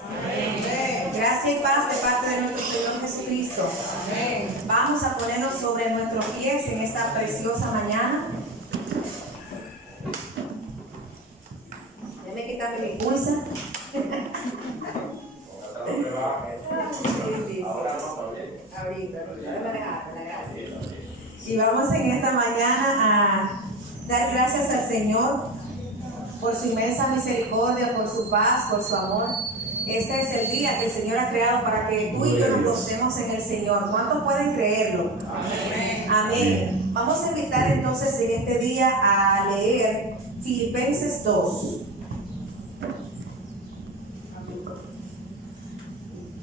Amén. Gracia y paz de parte de nuestro Señor Jesucristo. Amén. Vamos a ponernos sobre nuestros pies en esta preciosa mañana. Déjame quitarme mi pulsa. Sí. Ahorita, gracias. Y vamos en esta mañana a dar gracias al Señor por su inmensa misericordia, por su paz, por su amor. Este es el día que el Señor ha creado para que tú y yo nos gocemos en el Señor. ¿Cuántos pueden creerlo? Amén. Amén. Vamos a invitar entonces en este día a leer Filipenses 2.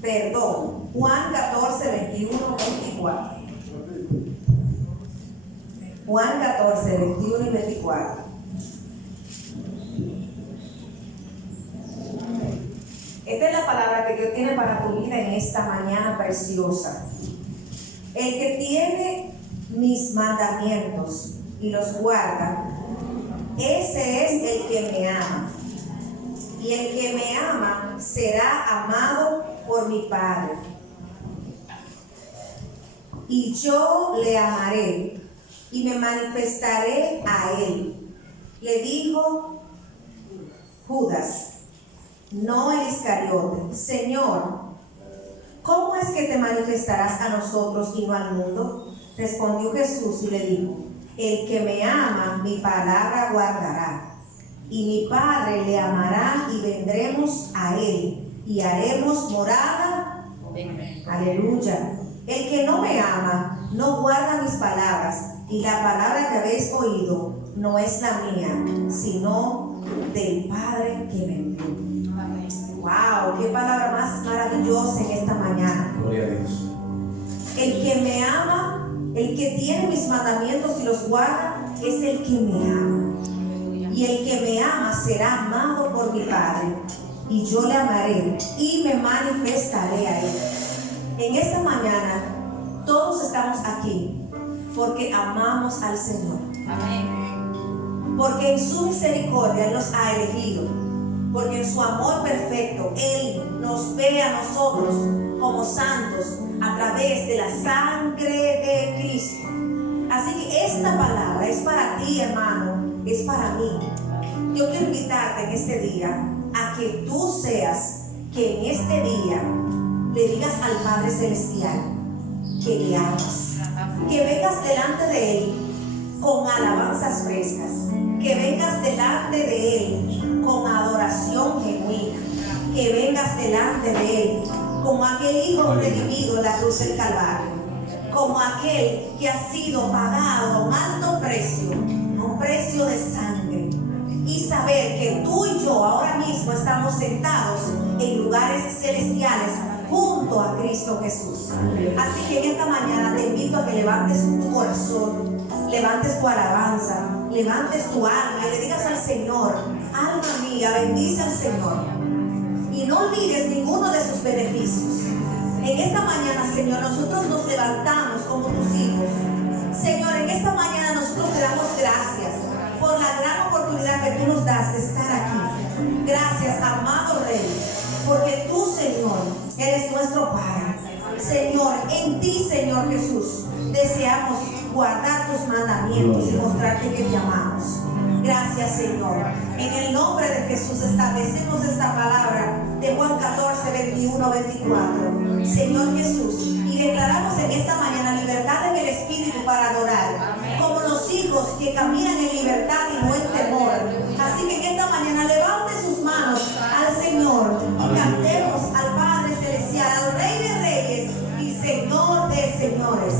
Perdón, Juan 14, 21, 24. Juan 14, 21 y 24. Esta es la palabra que Dios tiene para tu vida en esta mañana preciosa. El que tiene mis mandamientos y los guarda, ese es el que me ama. Y el que me ama será amado por mi Padre. Y yo le amaré y me manifestaré a él. Le dijo Judas, no el Iscariote: Señor, ¿cómo es que te manifestarás a nosotros y no al mundo? Respondió Jesús y le dijo: el que me ama, mi palabra guardará. Y mi Padre le amará y vendremos a él y haremos morada. Aleluya. El que no me ama no guarda mis palabras, y la palabra que habéis oído no es la mía, sino del Padre que me envió. Wow, qué palabra más maravillosa en esta mañana. Gloria a Dios. El que me ama, el que tiene mis mandamientos y los guarda, es el que me ama. Y el que me ama será amado por mi Padre, y yo le amaré y me manifestaré a él. En esta mañana todos estamos aquí porque amamos al Señor. Amén. Porque en su misericordia Él nos ha elegido. Porque en su amor perfecto Él nos ve a nosotros como santos a través de la sangre de Cristo. Así que esta palabra es para ti, hermano, es para mí. Yo quiero invitarte en este día a que tú seas que en este día le digas al Padre Celestial que le amas, que vengas delante de Él con alabanzas frescas, que vengas delante de Él con adoración genuina, que vengas delante de Él como aquel hijo redimido en la cruz del Calvario, como aquel que ha sido pagado a un alto precio, a un precio de sangre, y saber que tú y yo ahora mismo estamos sentados en lugares celestiales junto a Cristo Jesús. Así que en esta mañana te invito a que levantes tu corazón, levantes tu alabanza, levantes tu alma y le digas al Señor: alma mía, bendice al Señor, y no olvides ninguno de sus beneficios. En esta mañana, Señor, nosotros nos levantamos como tus hijos. Señor, en esta mañana nosotros te damos gracias por la gran oportunidad que tú nos das de estar aquí. Gracias, amado Rey, porque tú, Señor, eres nuestro Padre. Señor, en ti, Señor Jesús, deseamos guardar tus mandamientos y mostrarte que te amamos. Gracias, Señor. En el nombre de Jesús establecemos esta palabra de Juan 14, 21, 24. Señor Jesús, y declaramos en esta mañana libertad en el Espíritu para adorar, como los hijos que caminan en libertad y no en temor. Así que en esta mañana levante sus manos al Señor y cantemos al Padre Celestial, al Rey de Reyes y Señor de Señores.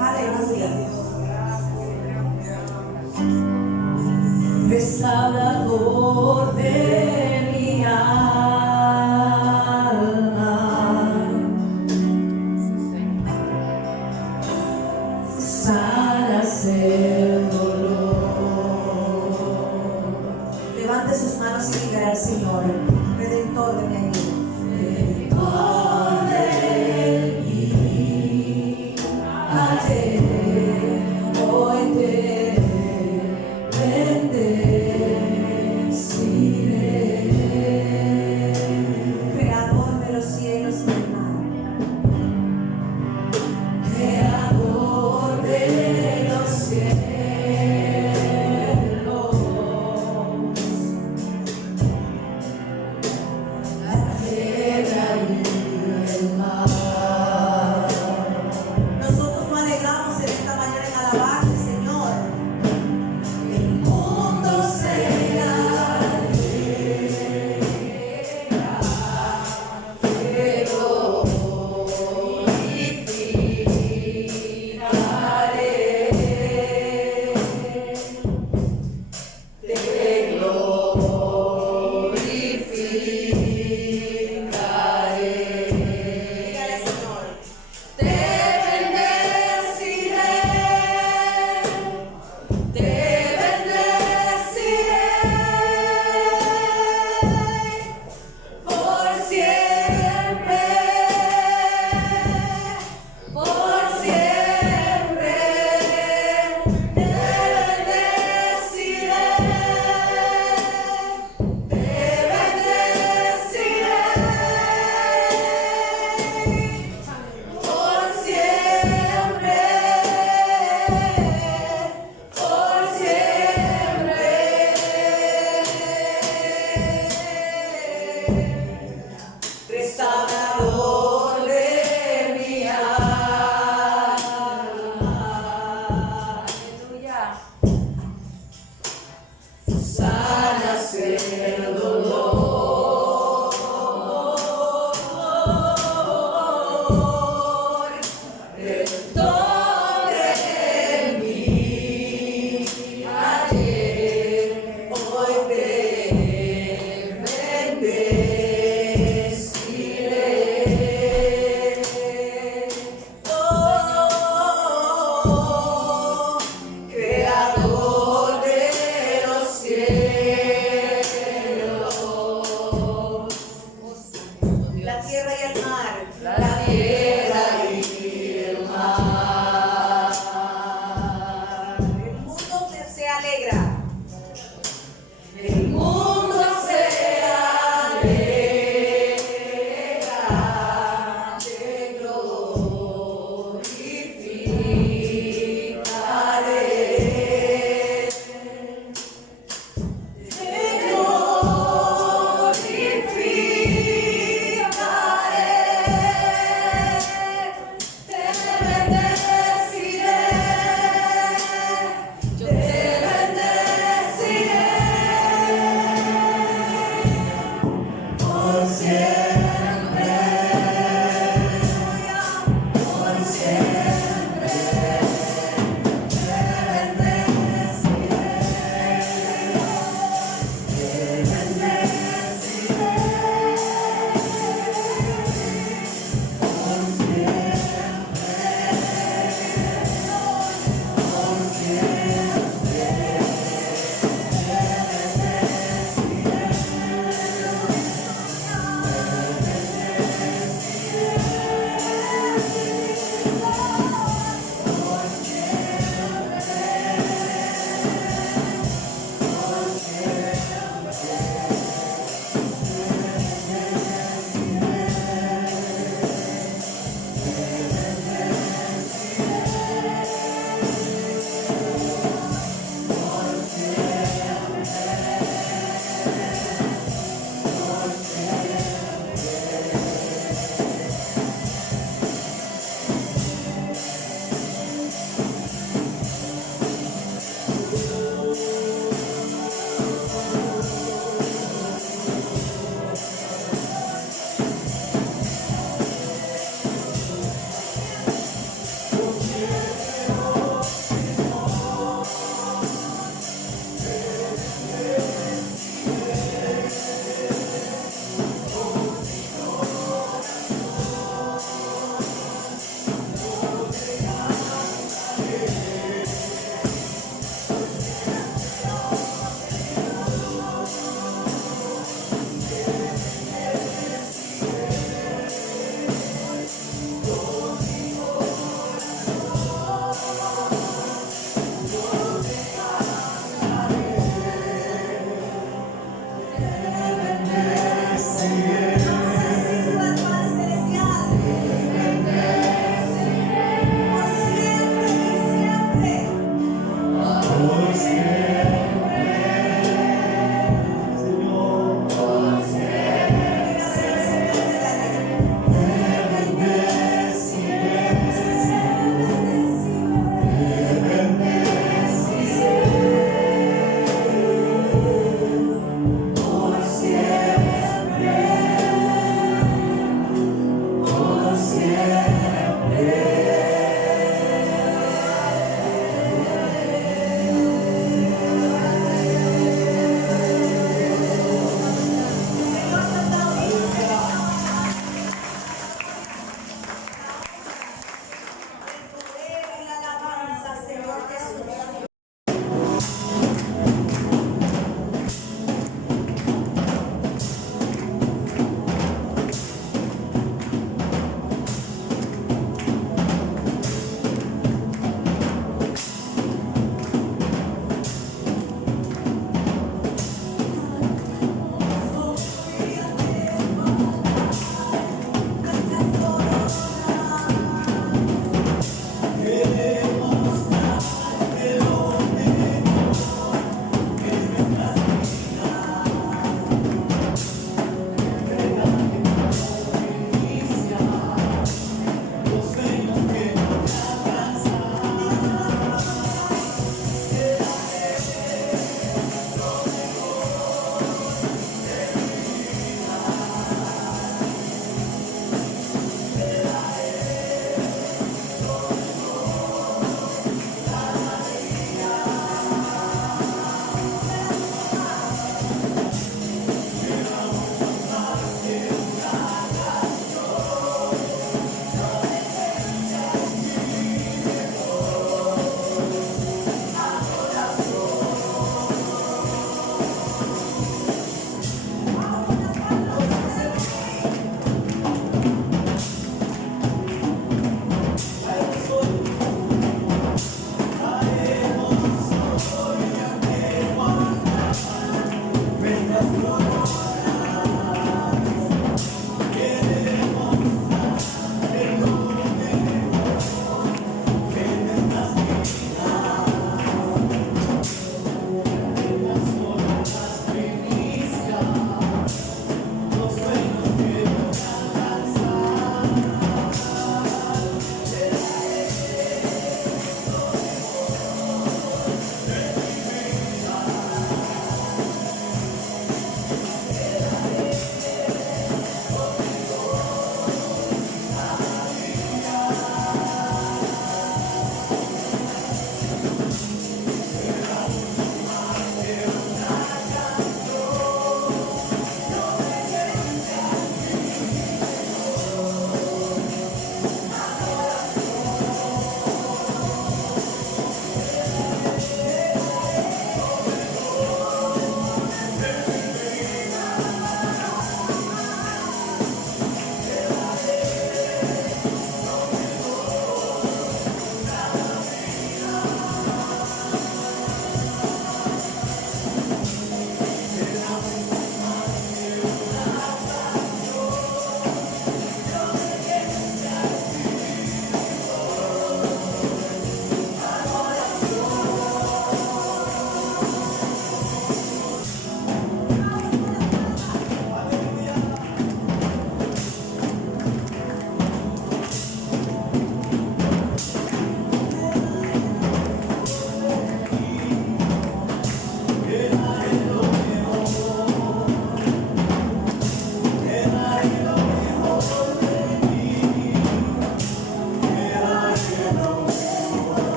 Aleluya. Restaurador de mi alma, sanas el dolor. Levante sus manos y diga al Señor: Redentor de mi vida. Redentor de mí, ayer, hoy te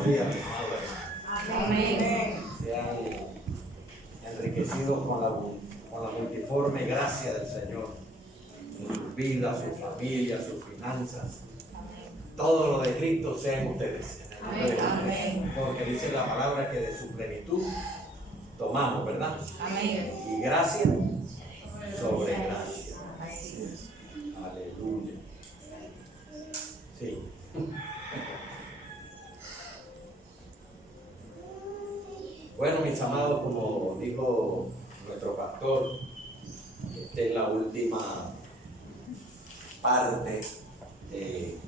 Buenos días, mis amados hermanos. Amén. Sean enriquecidos con la multiforme gracia del Señor en sus vidas, sus familias, sus finanzas. Todo lo de Cristo sea en ustedes. En el nombre de Jesús. Amén. Porque dice la palabra que de su plenitud tomamos, ¿verdad? Amén. Y gracia sobre gracia. Aleluya. Sí. Bueno, mis amados, como dijo nuestro pastor, esta es la última parte de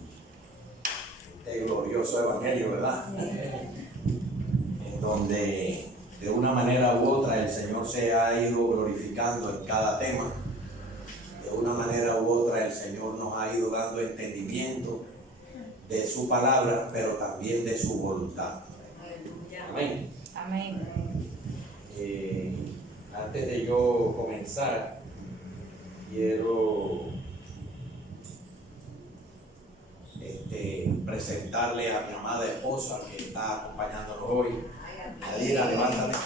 este glorioso evangelio, ¿verdad? En donde de una manera u otra el Señor se ha ido glorificando en cada tema. De una manera u otra el Señor nos ha ido dando entendimiento de su palabra, pero también de su voluntad. Amén. Amén. Antes de yo comenzar, quiero presentarle a mi amada esposa que está acompañándonos hoy. Yadira, levántate.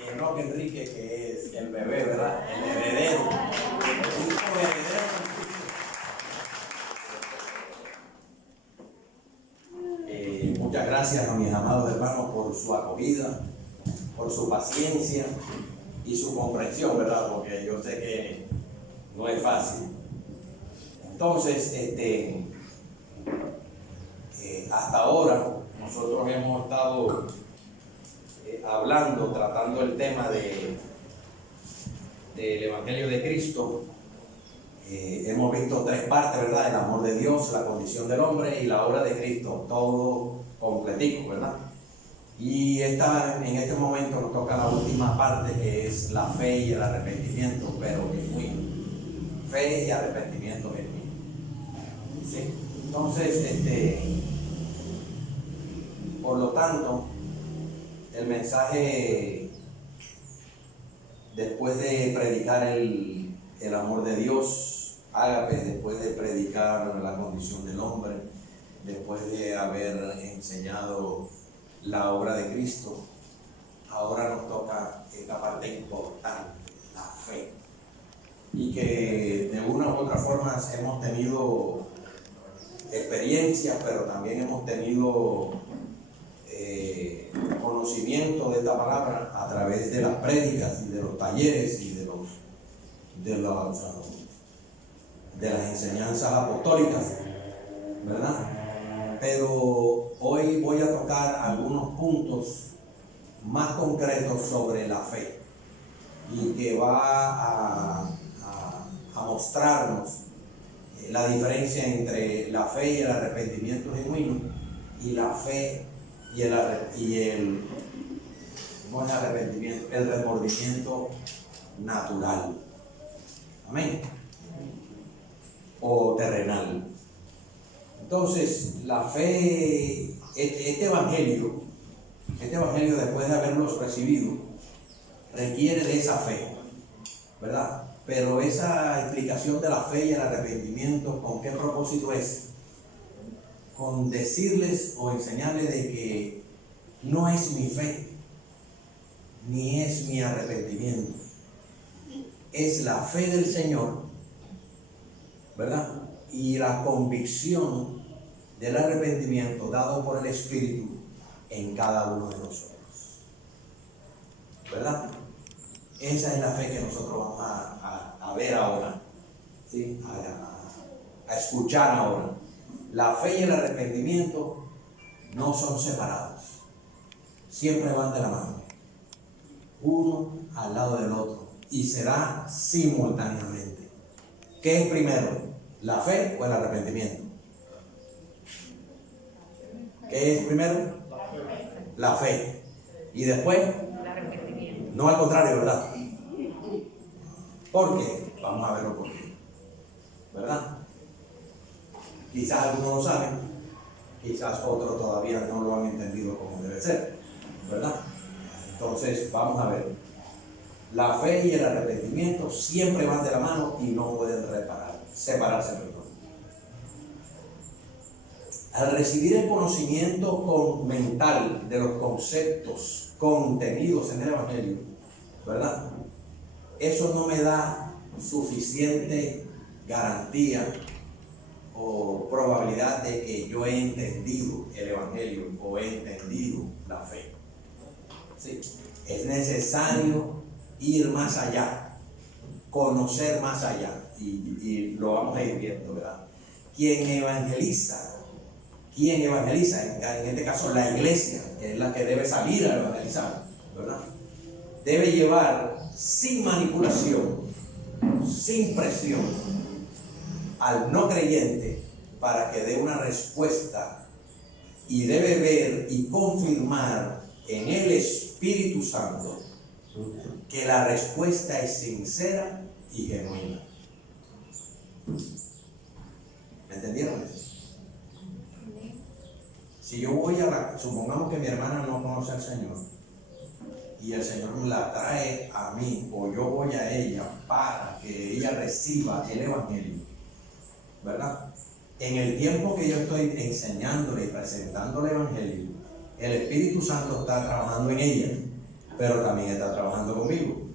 Y Enoch Enrique, que es el bebé, ¿verdad? El heredero. El hijo heredero. Muchas gracias a mis amados hermanos por su acogida, por su paciencia y su comprensión, ¿verdad? Porque yo sé que no es fácil. Entonces, hasta ahora nosotros hemos estado tratando el tema del Evangelio de Cristo. Hemos visto tres partes, ¿verdad? El amor de Dios, la condición del hombre y la obra de Cristo, todo completico, ¿verdad? Y en este momento nos toca la última parte, que es la fe y el arrepentimiento, pero genuino. Fe y arrepentimiento genuino. ¿Sí? Entonces, por lo tanto, el mensaje, después de predicar el amor de Dios, ágape, después de predicar la condición del hombre, después de haber enseñado la obra de Cristo, ahora nos toca esta parte importante, la fe. Y que de una u otra forma hemos tenido experiencias, pero también hemos tenido conocimiento de esta palabra a través de las prédicas y de los talleres y de las enseñanzas apostólicas, ¿verdad? Pero hoy voy a tocar algunos puntos más concretos sobre la fe y que va a mostrarnos la diferencia entre la fe y el arrepentimiento genuino y la fe y el remordimiento natural. Amén. O terrenal. Entonces, la fe, este evangelio, después de haberlos recibido, requiere de esa fe, ¿verdad? Pero esa explicación de la fe y el arrepentimiento, ¿con qué propósito es? Con decirles o enseñarles de que no es mi fe, ni es mi arrepentimiento, es la fe del Señor, ¿verdad? Y la convicción del arrepentimiento dado por el Espíritu en cada uno de nosotros, ¿verdad? Esa es la fe que nosotros vamos a ver ahora, ¿sí? A escuchar ahora. La fe y el arrepentimiento no son separados, siempre van de la mano, uno al lado del otro, y será simultáneamente. ¿Qué es primero, la fe o el arrepentimiento? ¿Qué es primero? La fe. Y después, El arrepentimiento. no al contrario, ¿verdad? ¿Por qué? Vamos a verlo por qué, ¿verdad? Quizás algunos lo saben, quizás otros todavía no lo han entendido como debe ser, ¿verdad? Entonces, vamos a ver. La fe y el arrepentimiento siempre van de la mano y no pueden repararlos. separarse, perdón. Al recibir el conocimiento mental de los conceptos contenidos en el Evangelio, ¿verdad? Eso no me da suficiente garantía o probabilidad de que yo he entendido el Evangelio o he entendido la fe. ¿Sí? Es necesario ir más allá, conocer más allá, y lo vamos a ir viendo, ¿verdad? Quien evangeliza, en este caso la iglesia, que es la que debe salir a evangelizar, ¿verdad? Debe llevar sin manipulación, sin presión, al no creyente para que dé una respuesta, y debe ver y confirmar en el Espíritu Santo que la respuesta es sincera y genuina. ¿Me entendieron eso? Si yo voy supongamos que mi hermana no conoce al Señor y el Señor la trae a mí, o yo voy a ella para que ella reciba el Evangelio, ¿verdad? En el tiempo que yo estoy enseñándole y presentando el Evangelio, el Espíritu Santo está trabajando en ella, pero también está trabajando conmigo.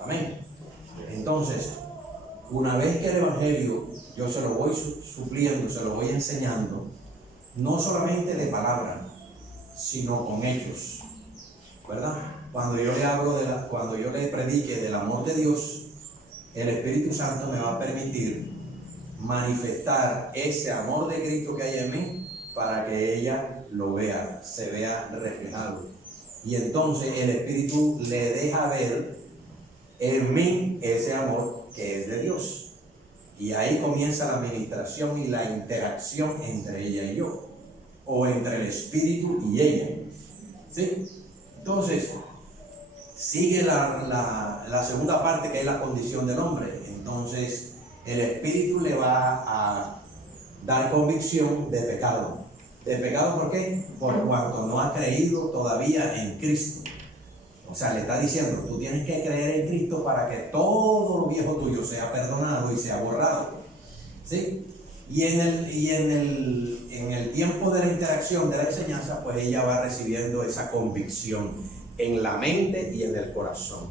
Amén. Entonces, una vez que el Evangelio yo se lo voy supliendo, se lo voy enseñando, no solamente de palabra, sino con hechos, ¿verdad? Cuando yo le hablo cuando yo le predique del amor de Dios, el Espíritu Santo me va a permitir manifestar ese amor de Cristo que hay en mí para que ella lo vea, se vea reflejado. Y entonces el Espíritu le deja ver en mí ese amor que es de Dios. Y ahí comienza la administración y la interacción entre ella y yo, o entre el Espíritu y ella. ¿Sí? Entonces, sigue la segunda parte, que es la condición del hombre. Entonces, el Espíritu le va a dar convicción de pecado. ¿De pecado por qué? Por cuanto no ha creído todavía en Cristo. O sea, le está diciendo, tú tienes que creer en Cristo para que todo lo viejo tuyo sea perdonado y sea borrado. ¿Sí? Y en el tiempo de la interacción, de la enseñanza, pues ella va recibiendo esa convicción en la mente y en el corazón.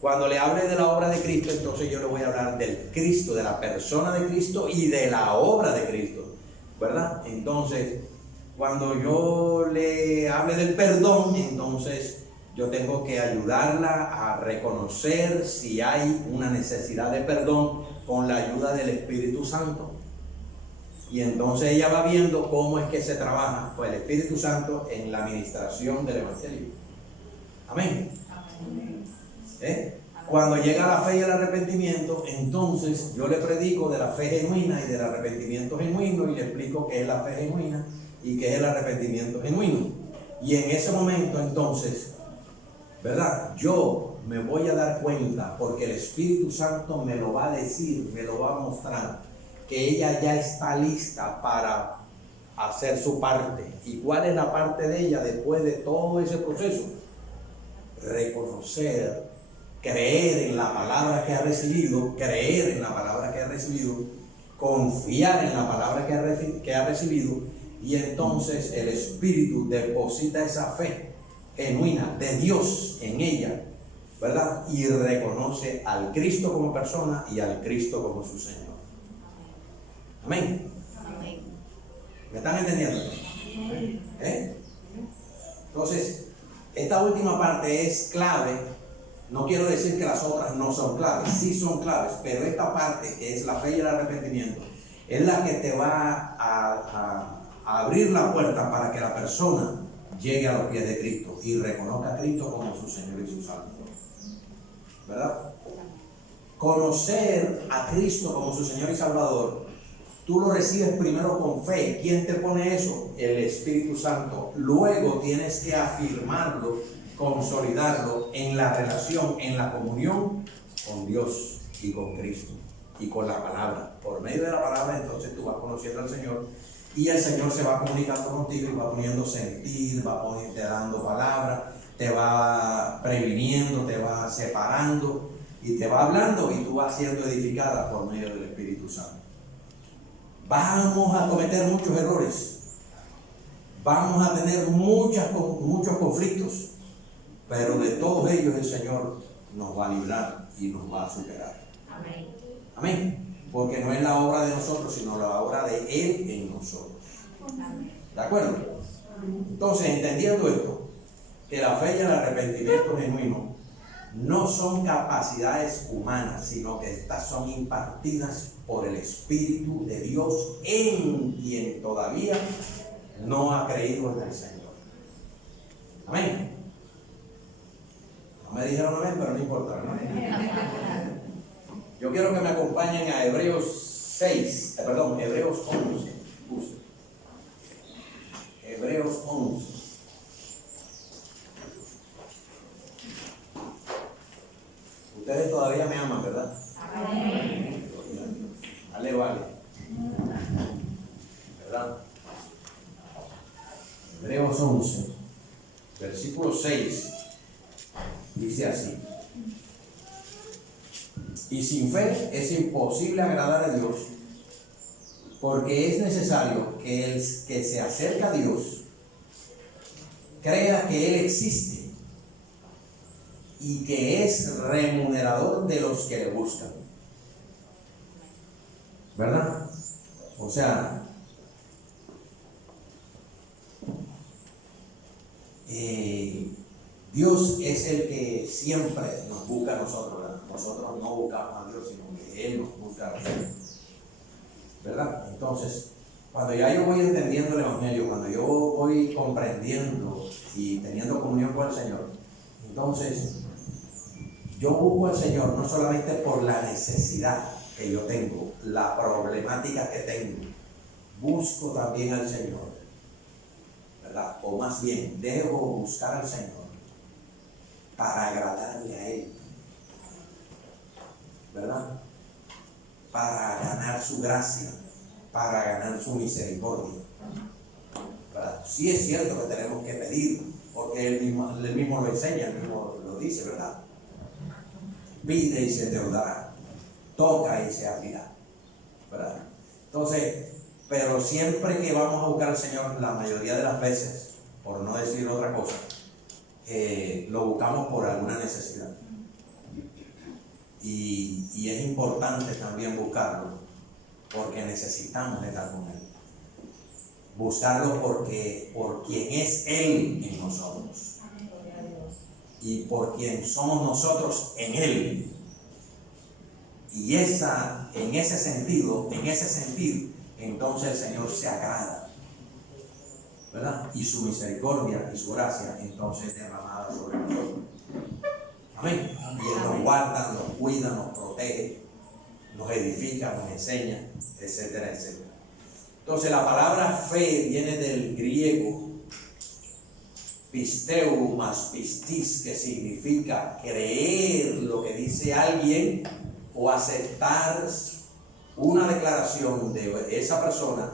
Cuando le hable de la obra de Cristo, entonces yo le voy a hablar del Cristo, de la persona de Cristo y de la obra de Cristo, ¿verdad? Entonces, cuando yo le hable del perdón, entonces yo tengo que ayudarla a reconocer si hay una necesidad de perdón con la ayuda del Espíritu Santo. Y entonces ella va viendo cómo es que se trabaja con el Espíritu Santo en la administración del Evangelio. Amén. Cuando llega la fe y el arrepentimiento, entonces yo le predico de la fe genuina y del arrepentimiento genuino, y le explico qué es la fe genuina y qué es el arrepentimiento genuino. Y en ese momento entonces, ¿verdad? Yo me voy a dar cuenta, porque el Espíritu Santo me lo va a decir, me lo va a mostrar, que ella ya está lista para hacer su parte. ¿Y cuál es la parte de ella después de todo ese proceso? Reconocer, creer en la palabra que ha recibido, confiar en la palabra que ha recibido, y entonces el Espíritu deposita esa fe genuina de Dios en ella, ¿verdad? Y reconoce al Cristo como persona y al Cristo como su Señor. Amén. Amén. ¿Me están entendiendo? Entonces, esta última parte es clave. No quiero decir que las otras no son claves, sí son claves, pero esta parte, que es la fe y el arrepentimiento, es la que te va a abrir la puerta para que la persona llegue a los pies de Cristo y reconozca a Cristo como su Señor y su Salvador, ¿verdad? Conocer a Cristo como su Señor y Salvador, tú lo recibes primero con fe. ¿Quién te pone eso? El Espíritu Santo. Luego tienes que afirmarlo, consolidarlo en la relación, en la comunión con Dios y con Cristo y con la palabra. Por medio de la palabra, entonces tú vas conociendo al Señor, y el Señor se va comunicando contigo y va poniendo sentir, te dando palabras, te va previniendo, te va separando, Y te va hablando y tú vas siendo edificada por medio del Espíritu Santo. Vamos a cometer muchos errores. Vamos a tener muchos conflictos. Pero de todos ellos el Señor nos va a librar y nos va a superar. Amén. Amén. Porque no es la obra de nosotros, sino la obra de Él en nosotros. Amén. ¿De acuerdo? Entonces, entendiendo esto, que la fe y el arrepentimiento genuino no son capacidades humanas, sino que estas son impartidas por el Espíritu de Dios en quien todavía no ha creído en el Señor. Amén. No me dijeron amén, pero no importa, ¿no? Yo quiero que me acompañen a Hebreos 11. Hebreos 11. Ustedes todavía me aman, ¿verdad? Amén. Vale. ¿Verdad? Hebreos 11, versículo 6, dice así: y sin fe es imposible agradar a Dios, porque es necesario que el que se acerca a Dios crea que Él existe y que es remunerador de los que le buscan. ¿Verdad? O sea, Dios es el que siempre nos busca a nosotros, ¿verdad? Nosotros no buscamos a Dios, sino que Él nos busca a nosotros, ¿verdad? Entonces, cuando ya yo voy entendiendo el Evangelio, cuando yo voy comprendiendo y teniendo comunión con el Señor, entonces yo busco al Señor no solamente por la necesidad que yo tengo, la problemática que tengo, busco también al Señor, ¿verdad? O más bien, debo buscar al Señor para agradarle a Él, ¿verdad? Para ganar su gracia, para ganar su misericordia, ¿verdad? Sí es cierto que tenemos que pedir, porque Él mismo lo enseña, Él mismo lo dice, ¿verdad? Pide y se te dará, toca y se abrirá, ¿verdad? Entonces, pero siempre que vamos a buscar al Señor, la mayoría de las veces, por no decir otra cosa, lo buscamos por alguna necesidad. Y es importante también buscarlo, porque necesitamos estar con Él. Buscarlo por quien es Él en nosotros. Y por quien somos nosotros en Él. Y en ese sentido, entonces el Señor se agrada, ¿verdad? Y su misericordia y su gracia entonces derramada sobre nosotros. Amén. Y Él nos guarda, nos cuida, nos protege, nos edifica, nos enseña, etcétera, etcétera. Entonces la palabra fe viene del griego pisteu más pistis, que significa creer lo que dice alguien o aceptar una declaración de esa persona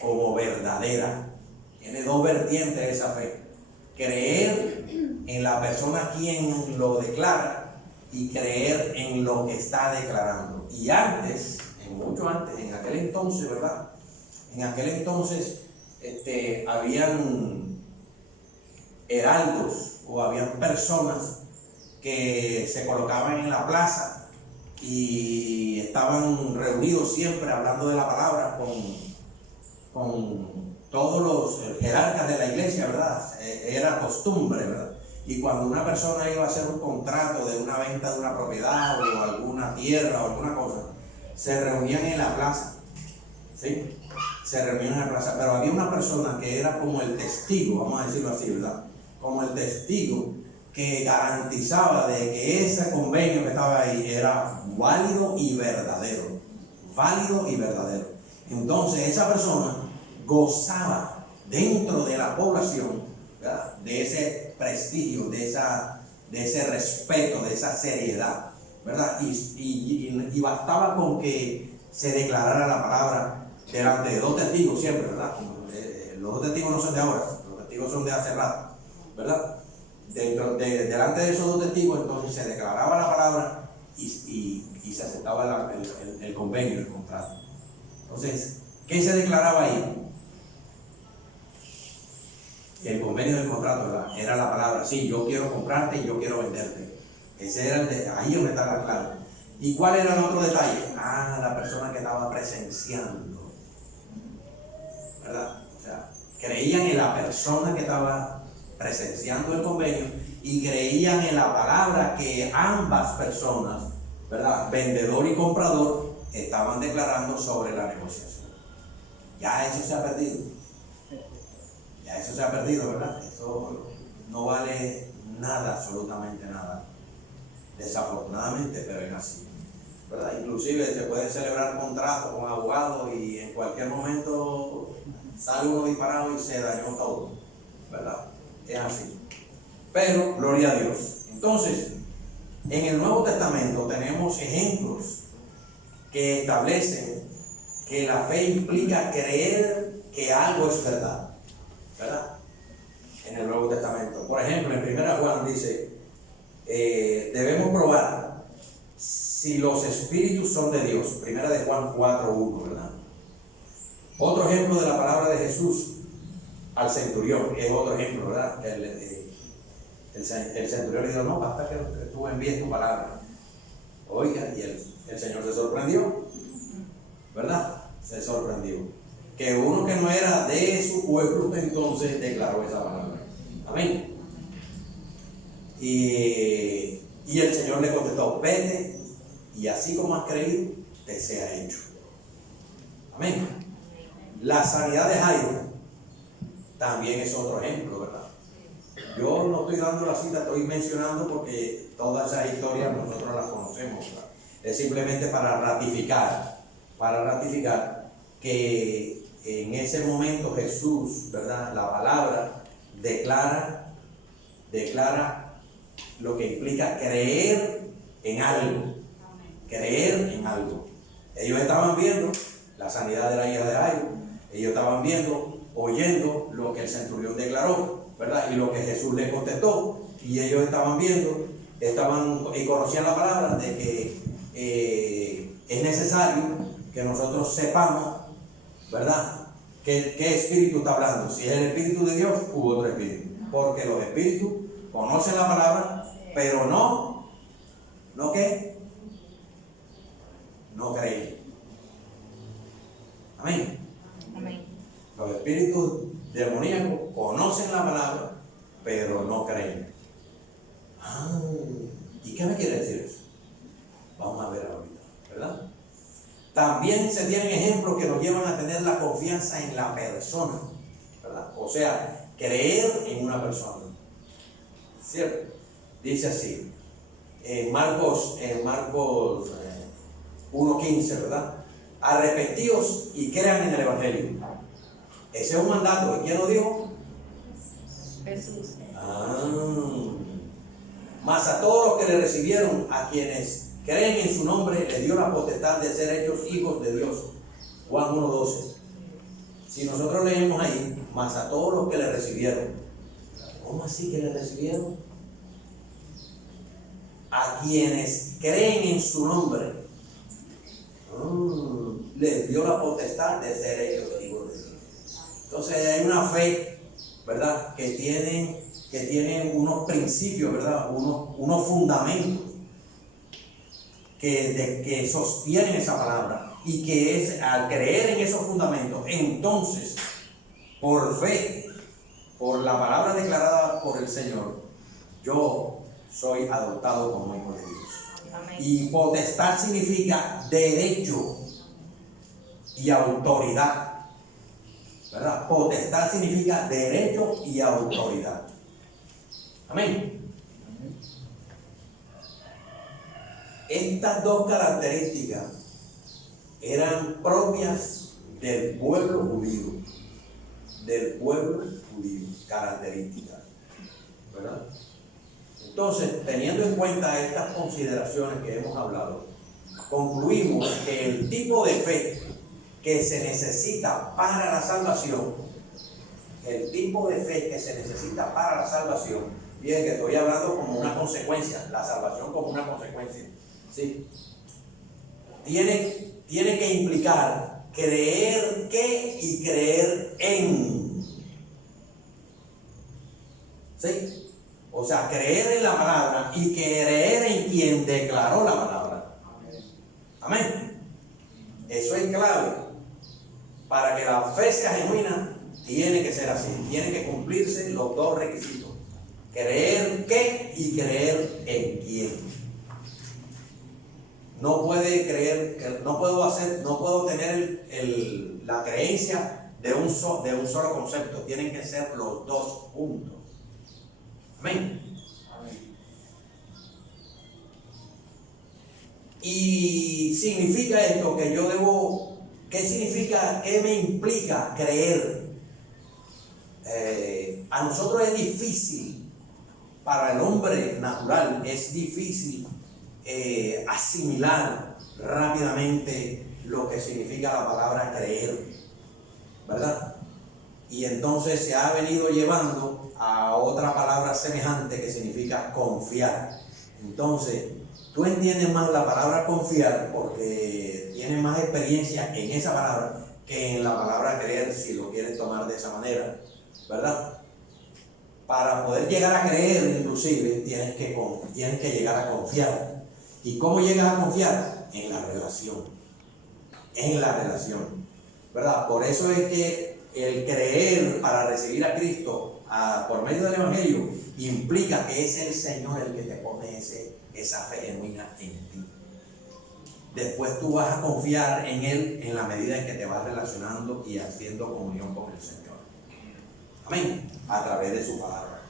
como verdadera. Tiene dos vertientes esa fe: creer en la persona quien lo declara y creer en lo que está declarando. Y antes, mucho antes, en aquel entonces, ¿verdad? En aquel entonces habían heraldos o habían personas que se colocaban en la plaza y estaban reunidos siempre hablando de la palabra con todos los jerarcas de la iglesia, ¿verdad? Era costumbre, ¿verdad? Y cuando una persona iba a hacer un contrato de una venta de una propiedad o alguna tierra o alguna cosa, se reunían en la plaza, ¿sí? Se reunían en la plaza, pero había una persona que era como el testigo, vamos a decirlo así, ¿verdad? Como el testigo que garantizaba de que ese convenio que estaba ahí era válido y verdadero. Válido y verdadero. Entonces esa persona gozaba dentro de la población, ¿verdad?, de ese prestigio, de ese respeto, de esa seriedad, ¿verdad? Y bastaba con que se declarara la palabra delante de dos testigos siempre, ¿verdad? Los dos testigos no son de ahora, los testigos son de hace rato, ¿verdad? Delante de esos dos testigos entonces se declaraba la palabra y se aceptaba el convenio, el contrato. Entonces, ¿qué se declaraba ahí? El convenio del contrato, ¿verdad? Era la palabra, sí, yo quiero comprarte y yo quiero venderte. Ese era ahí donde está la clave. ¿Y cuál era el otro detalle? La persona que estaba presenciando, ¿verdad? O sea, creían en la persona que estaba presenciando el convenio y creían en la palabra que ambas personas, ¿verdad? Vendedor y comprador, estaban declarando sobre la negociación. Ya eso se ha perdido. Ya eso se ha perdido, ¿verdad? Eso no vale nada, absolutamente nada. Desafortunadamente, pero es así, ¿verdad? Inclusive se pueden celebrar contratos con abogados y en cualquier momento sale uno disparado y se dañó todo, ¿verdad? Es así. Pero, gloria a Dios. Entonces, en el Nuevo Testamento tenemos ejemplos que establecen que la fe implica creer que algo es verdad, ¿verdad? En el Nuevo Testamento. Por ejemplo, en 1 Juan dice, debemos probar si los espíritus son de Dios. 1 Juan 4:1, ¿verdad? Otro ejemplo de la palabra de Jesús al centurión, que es otro ejemplo, ¿verdad? El centurión le dijo, no, basta que tú envíes tu palabra. Oiga, y el Señor se sorprendió, ¿verdad? Se sorprendió. Que uno que no era de su pueblo, entonces declaró esa palabra. Amén. Y el Señor le contestó, vete, y así como has creído, te sea hecho. Amén. La sanidad de Jairo también es otro ejemplo, ¿verdad? Yo no estoy dando la cita, estoy mencionando porque todas esas historias nosotros las conocemos, ¿verdad? Es simplemente para ratificar que en ese momento Jesús, ¿verdad? La palabra declara lo que implica creer en algo. Creer en algo. Ellos estaban viendo la sanidad de la hija de Jairo. Ellos estaban viendo, oyendo lo que el centurión declaró, ¿verdad? Y lo que Jesús les contestó. Y ellos estaban viendo, y conocían la palabra de que es necesario que nosotros sepamos, ¿verdad? ¿Qué espíritu está hablando? Si es el espíritu de Dios u otro espíritu. Porque los espíritus conocen la palabra, pero ¿no qué? No creen. Amén. Amén. Los espíritus demoníacos conocen la palabra, pero no creen. ¿Y qué me quiere decir eso? Vamos a ver ahorita, ¿verdad? También se tienen ejemplos que nos llevan a tener la confianza en la persona, ¿verdad? O sea, creer en una persona, ¿cierto? Dice así, en Marcos 1:15, ¿verdad? Arrepentíos y crean en el Evangelio. Ese es un mandato. ¿Y quién lo dijo? Jesús. Mas a todos los que le recibieron, a quienes creen en su nombre, les dio la potestad de ser hechos hijos de Dios. Juan 1:12. Si nosotros leemos ahí, mas a todos los que le recibieron. ¿Cómo así que le recibieron? A quienes creen en su nombre, les dio la potestad de ser hechos hijos de Dios. Entonces hay una fe, ¿verdad? Que tienen unos principios, ¿verdad? Unos fundamentos que sostienen esa palabra, y que es al creer en esos fundamentos, entonces, por fe, por la palabra declarada por el Señor, yo soy adoptado como hijo de Dios. Amén. Y potestad significa derecho y autoridad, ¿verdad? Potestad significa derecho y autoridad. Amén. Estas dos características eran propias del pueblo judío. Características, ¿verdad? Entonces, teniendo en cuenta estas consideraciones que hemos hablado, concluimos que el tipo de fe que se necesita para la salvación, fíjense que estoy hablando como una consecuencia, la salvación como una consecuencia, ¿Sí? Tiene que implicar creer que y creer en. ¿Sí? O sea, creer en la palabra y creer en quien declaró la palabra. Amén. Eso es clave. Para que la fe sea genuina, tiene que ser así. Tiene que cumplirse los dos requisitos. Creer que y creer en quién. No puede creer, no puedo tener la creencia de un solo concepto. Tienen que ser los dos juntos. Amén. Y significa esto que yo debo, ¿qué significa, qué me implica creer? A nosotros es difícil, para el hombre natural, es difícil asimilar rápidamente lo que significa la palabra creer, ¿verdad? Y entonces se ha venido llevando a otra palabra semejante que significa confiar. Entonces, tú entiendes más la palabra confiar porque tienes más experiencia en esa palabra que en la palabra creer, si lo quieres tomar de esa manera, ¿verdad? Para poder llegar a creer, inclusive, tienes que llegar a confiar. ¿Y cómo llegas a confiar? En la relación. En la relación, ¿verdad? Por eso es que el creer para recibir a Cristo por medio del Evangelio implica que es el Señor el que te pone esa fe genuina en ti. Después tú vas a confiar en Él en la medida en que te vas relacionando y haciendo comunión con el Señor. Amén. A través de su palabra,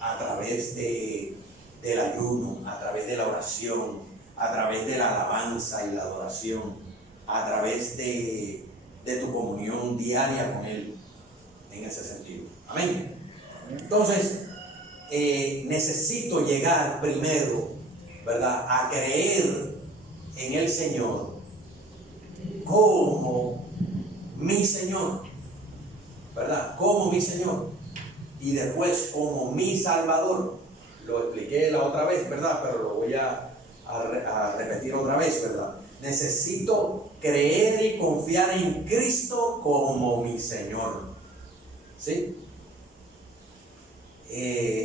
a través del ayuno, a través de la oración, a través de la alabanza y la adoración, a través de tu comunión diaria con Él, en ese sentido. Amén. Entonces, necesito llegar primero, ¿verdad?, a creer en el Señor como mi Señor, ¿verdad? Como mi Señor. Y después como mi Salvador. Lo expliqué la otra vez, ¿verdad? Pero lo voy a repetir otra vez, ¿verdad? Necesito creer y confiar en Cristo como mi Señor. ¿Sí?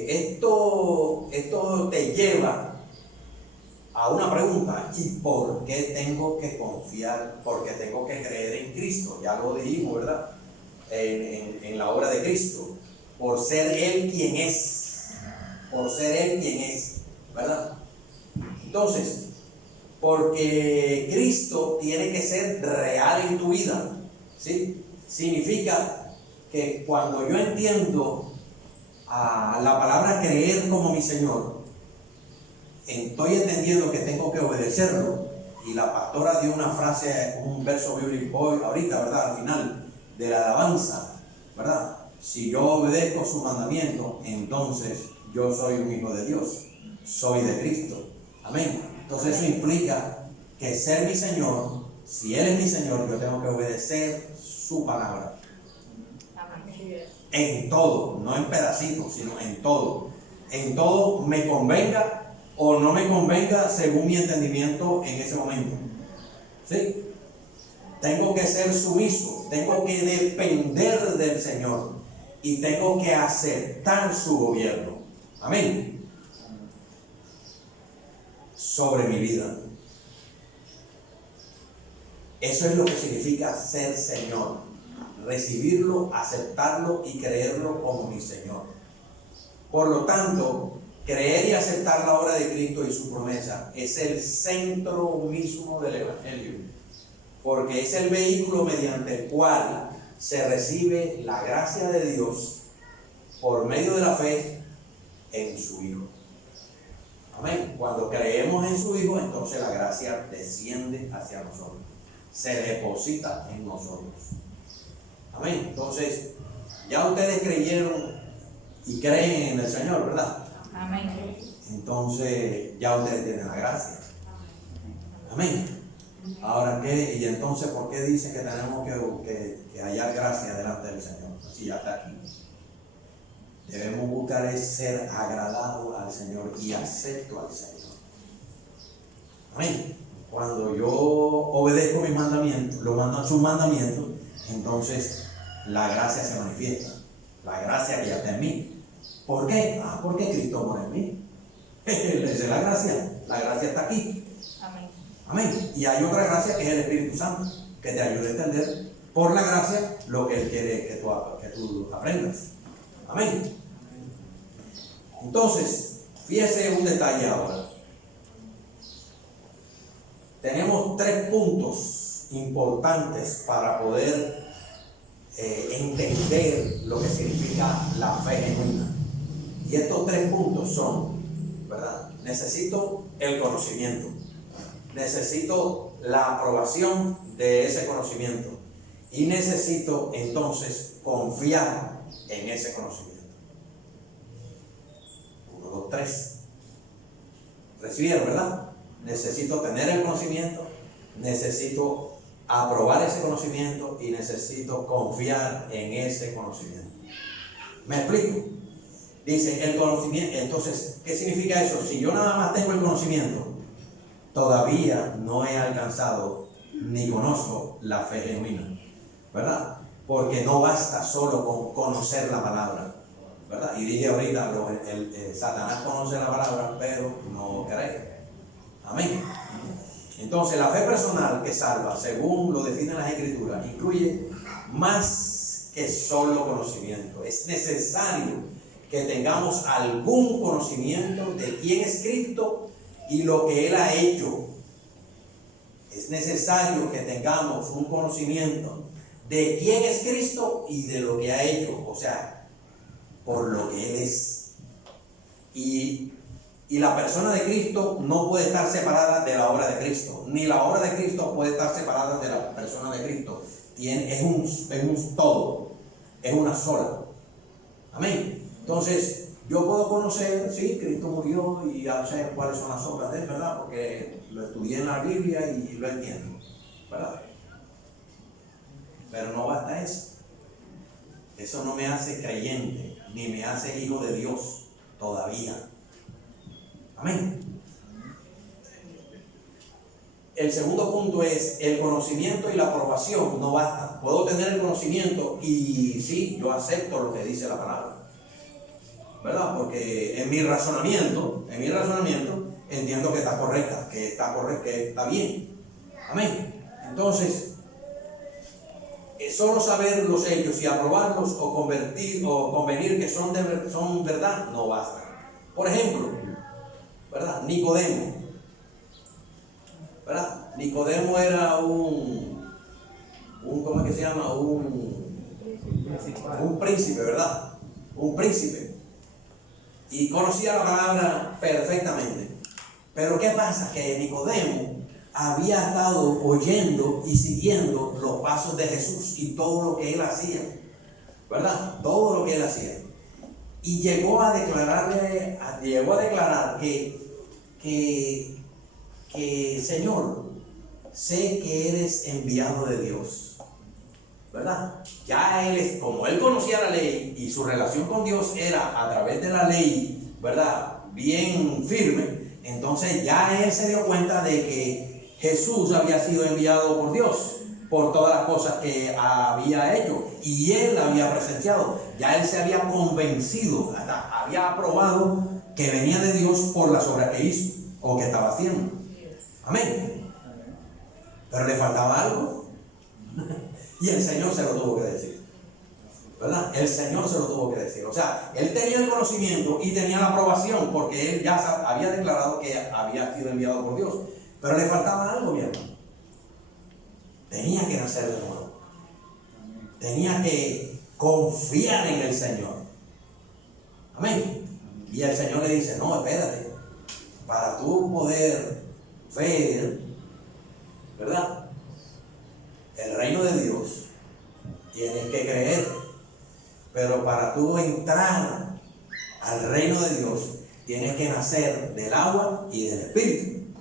Esto te lleva a una pregunta: ¿y por qué tengo que confiar? ¿Por qué tengo que creer en Cristo? Ya lo dijimos, ¿verdad? En la obra de Cristo. Por ser Él quien es. Por ser Él quien es, ¿verdad? Entonces, porque Cristo tiene que ser real en tu vida, ¿sí? Significa que cuando yo entiendo la palabra creer como mi Señor, estoy entendiendo que tengo que obedecerlo. Y la pastora dio una frase, un verso bíblico ahorita, ¿verdad? Al final de la alabanza, ¿verdad? Si yo obedezco su mandamiento, entonces yo soy un hijo de Dios, soy de Cristo. Amén. Entonces eso implica que ser mi Señor, si Él es mi Señor, yo tengo que obedecer su palabra. En todo, no en pedacitos, sino en todo. En todo, me convenga o no me convenga según mi entendimiento en ese momento. ¿Sí? Tengo que ser sumiso, tengo que depender del Señor y tengo que aceptar su gobierno. Amén. Sobre mi vida. Eso es lo que significa ser Señor. Recibirlo, aceptarlo y creerlo como mi Señor. Por lo tanto, creer y aceptar la obra de Cristo y su promesa es el centro mismo del Evangelio, porque es el vehículo mediante el cual se recibe la gracia de Dios por medio de la fe en su Hijo. Amén. Cuando creemos en su Hijo, entonces la gracia desciende hacia nosotros, se deposita en nosotros. Amén. Entonces, ya ustedes creyeron y creen en el Señor, ¿verdad? Amén. Entonces, ya ustedes tienen la gracia. Amén. Ahora, ¿qué? Y entonces, ¿por qué dice que tenemos que hallar gracia delante del Señor? Si ya está aquí. Debemos buscar es ser agradado al Señor y acepto al Señor. Amén. Cuando yo obedezco mis mandamientos, sus mandamientos, entonces la gracia se manifiesta. La gracia que ya está en mí. ¿Por qué? Porque Cristo mora en mí. Esa es la gracia. La gracia está aquí. Amén. Amén. Y hay otra gracia que es el Espíritu Santo, que te ayuda a entender por la gracia lo que Él quiere que tú aprendas. Amén. Entonces, fíjese un detalle ahora. Tenemos 3 puntos importantes para poder entender lo que significa la fe genuina. Y estos 3 puntos son, ¿verdad? Necesito el conocimiento. Necesito la aprobación de ese conocimiento. Y necesito entonces confiar en ese conocimiento. 1, 2, 3. ¿Recibieron, verdad? Necesito tener el conocimiento, necesito aprobar ese conocimiento y necesito confiar en ese conocimiento. ¿Me explico? Dice el conocimiento. Entonces, ¿qué significa eso? Si yo nada más tengo el conocimiento, todavía no he alcanzado ni conozco la fe genuina, ¿verdad? Porque no basta solo con conocer la palabra, ¿verdad? Y dije ahorita, Satanás conoce la palabra, pero no cree. Amén. Entonces, la fe personal que salva, según lo definen las Escrituras, incluye más que solo conocimiento. Es necesario que tengamos algún conocimiento de quién es Cristo y lo que Él ha hecho. Es necesario que tengamos un conocimiento de quién es Cristo y de lo que ha hecho, o sea, por lo que Él es. Y la persona de Cristo no puede estar separada de la obra de Cristo, ni la obra de Cristo puede estar separada de la persona de Cristo. Es un todo, es una sola. Amén. Entonces, yo puedo conocer, sí, Cristo murió y ya sé cuáles son las obras de Él, ¿verdad? Porque lo estudié en la Biblia y lo entiendo, ¿verdad? Pero no basta eso. Eso no me hace creyente, ni me hace hijo de Dios todavía. Amén. El segundo punto es el conocimiento y la aprobación no basta. Puedo tener el conocimiento y sí, yo acepto lo que dice la palabra, ¿verdad? Porque en mi razonamiento entiendo que está correcta, que está bien. Amén. Entonces, solo saber los hechos y aprobarlos o convenir que son verdad no basta. Por ejemplo, ¿verdad? Nicodemo, ¿verdad? Nicodemo era ¿cómo es que se llama? Un príncipe, ¿verdad? Un príncipe. Y conocía la palabra perfectamente. Pero ¿qué pasa? Que Nicodemo había estado oyendo y siguiendo los pasos de Jesús y todo lo que Él hacía, ¿verdad? Todo lo que Él hacía. Y llegó a declarar que Señor, sé que eres enviado de Dios, ¿verdad? Ya como él conocía la ley y su relación con Dios era a través de la ley, ¿verdad? Bien firme. Entonces ya él se dio cuenta de que Jesús había sido enviado por Dios por todas las cosas que había hecho y él había presenciado. Ya él se había convencido, hasta había aprobado que venía de Dios por las obras que hizo o que estaba haciendo. Amén. Pero le faltaba algo y el Señor se lo tuvo que decir, ¿verdad? El Señor se lo tuvo que decir. O sea, él tenía el conocimiento y tenía la aprobación porque él ya había declarado que había sido enviado por Dios, pero le faltaba algo, mi hermano. Tenía que nacer de nuevo. Tenía que confiar en el Señor. Amén. Y el Señor le dice, no, espérate, para tú poder ver, ¿verdad? El reino de Dios, tienes que creer. Pero para tú entrar al reino de Dios, tienes que nacer del agua y del Espíritu,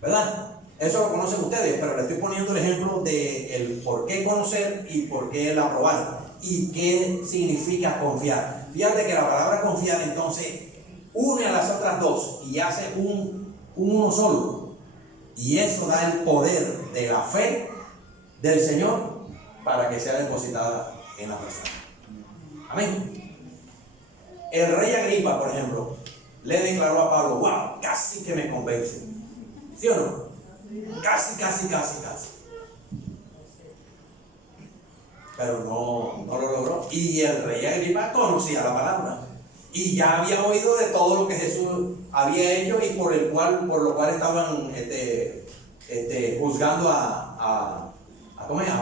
¿verdad? Eso lo conocen ustedes, pero le estoy poniendo el ejemplo de el por qué conocer y por qué el aprobar y qué significa confiar. Fíjate que la palabra confiar entonces une a las otras dos y hace uno solo. Y eso da el poder de la fe del Señor para que sea depositada en la persona. Amén. El rey Agripa, por ejemplo, le declaró a Pablo: wow, casi que me convence. ¿Sí o no? Casi. Pero no lo logró. Y el rey Agripa conocía la palabra y ya había oído de todo lo que Jesús había hecho y por lo cual estaban juzgando a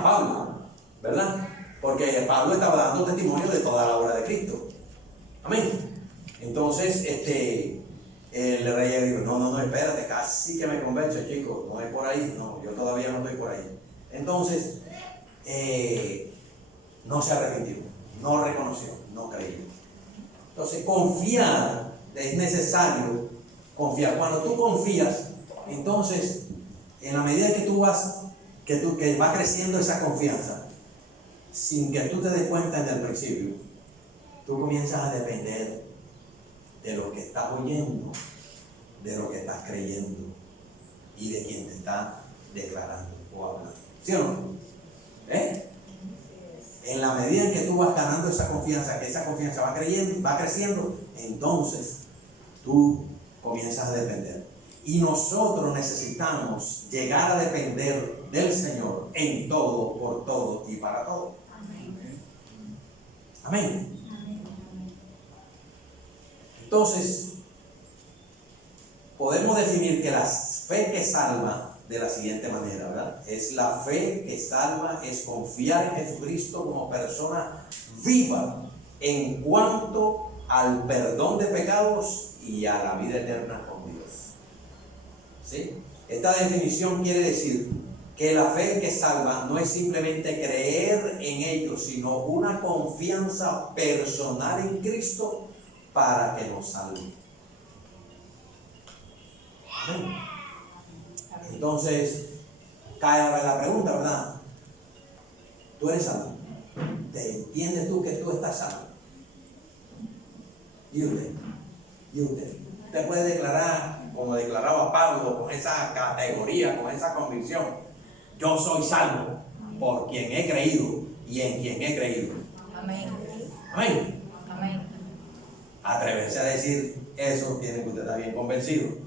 Pablo, ¿verdad? Porque Pablo estaba dando testimonio de toda la obra de Cristo. Amén. Entonces, el rey Agripa: no, espérate, casi que me convenzo, chico, no es por ahí, no, yo todavía no estoy por ahí. Entonces, no se arrepintió, no reconoció, no creyó. Entonces, confiar, es necesario confiar. Cuando tú confías, entonces, en la medida que que va creciendo esa confianza, sin que tú te des cuenta en el principio, tú comienzas a depender de lo que estás oyendo, de lo que estás creyendo y de quien te está declarando o hablando. ¿Sí o no? En la medida en que tú vas ganando esa confianza, que esa confianza va creciendo, entonces tú comienzas a depender. Y nosotros necesitamos llegar a depender del Señor en todo, por todo y para todo. Amén. Entonces, podemos definir que la fe que salva de la siguiente manera, ¿verdad? Es la fe que salva, es confiar en Jesucristo como persona viva en cuanto al perdón de pecados y a la vida eterna con Dios. ¿Sí? Esta definición quiere decir que la fe que salva no es simplemente creer en ello, sino una confianza personal en Cristo para que nos salve. Amén. Entonces, cae ahora la pregunta, ¿verdad? ¿Tú eres salvo? ¿Te entiendes tú que tú estás salvo? ¿Y usted? Usted puede declarar, como declaraba Pablo, con esa categoría, con esa convicción: yo soy salvo por quien he creído y en quien he creído. Amén. Amén. Amén. Atreverse a decir eso tiene que usted estar bien convencido.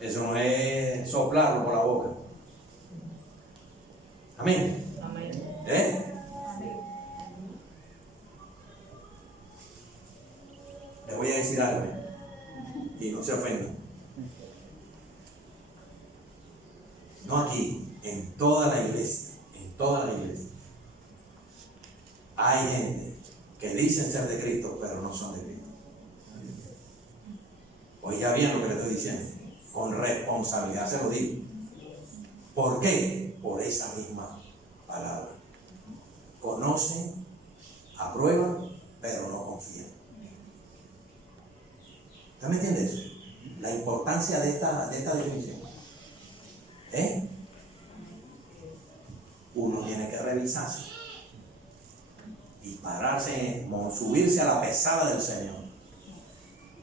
Eso no es soplarlo por la boca. Amén. Amén. Les voy a decir algo y no se ofendan. No aquí, en toda la iglesia, hay gente que dicen ser de Cristo, pero no son de Cristo. Oiga bien lo que le estoy diciendo. Con responsabilidad se lo digo. ¿Por qué? Por esa misma palabra. Conocen, aprueban, pero no confían. ¿Usted me entiende eso? La importancia de esta definición. Uno tiene que revisarse y pararse, subirse a la pesada del Señor.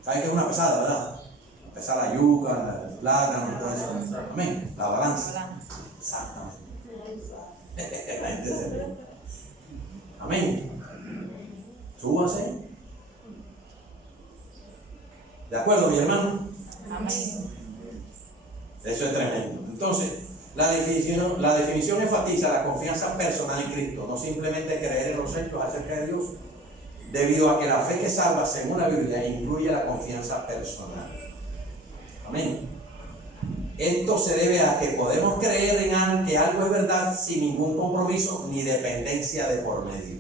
¿Sabe qué es una pesada, verdad? Pesar la yuca, el plátano, todo eso. Amén. La balanza. Exactamente. La gente se ve. Amén. Súbase. ¿De acuerdo, mi hermano? Amén. Eso es tremendo. Entonces, la definición enfatiza la confianza personal en Cristo, no simplemente creer en los hechos acerca de Dios, debido a que la fe que salva, según la Biblia, incluye la confianza personal. Amén. Esto se debe a que podemos creer en que algo es verdad sin ningún compromiso ni dependencia de por medio.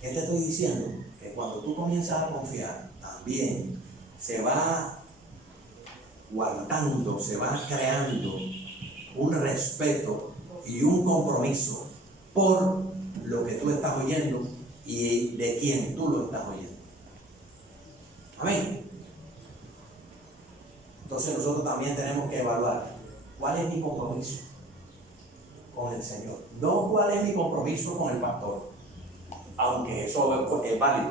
¿Qué te estoy diciendo? Que cuando tú comienzas a confiar, también se va guardando, se va creando un respeto y un compromiso por lo que tú estás oyendo y de quien tú lo estás oyendo. Amén. Entonces nosotros también tenemos que evaluar cuál es mi compromiso con el Señor, no cuál es mi compromiso con el pastor, aunque eso es válido,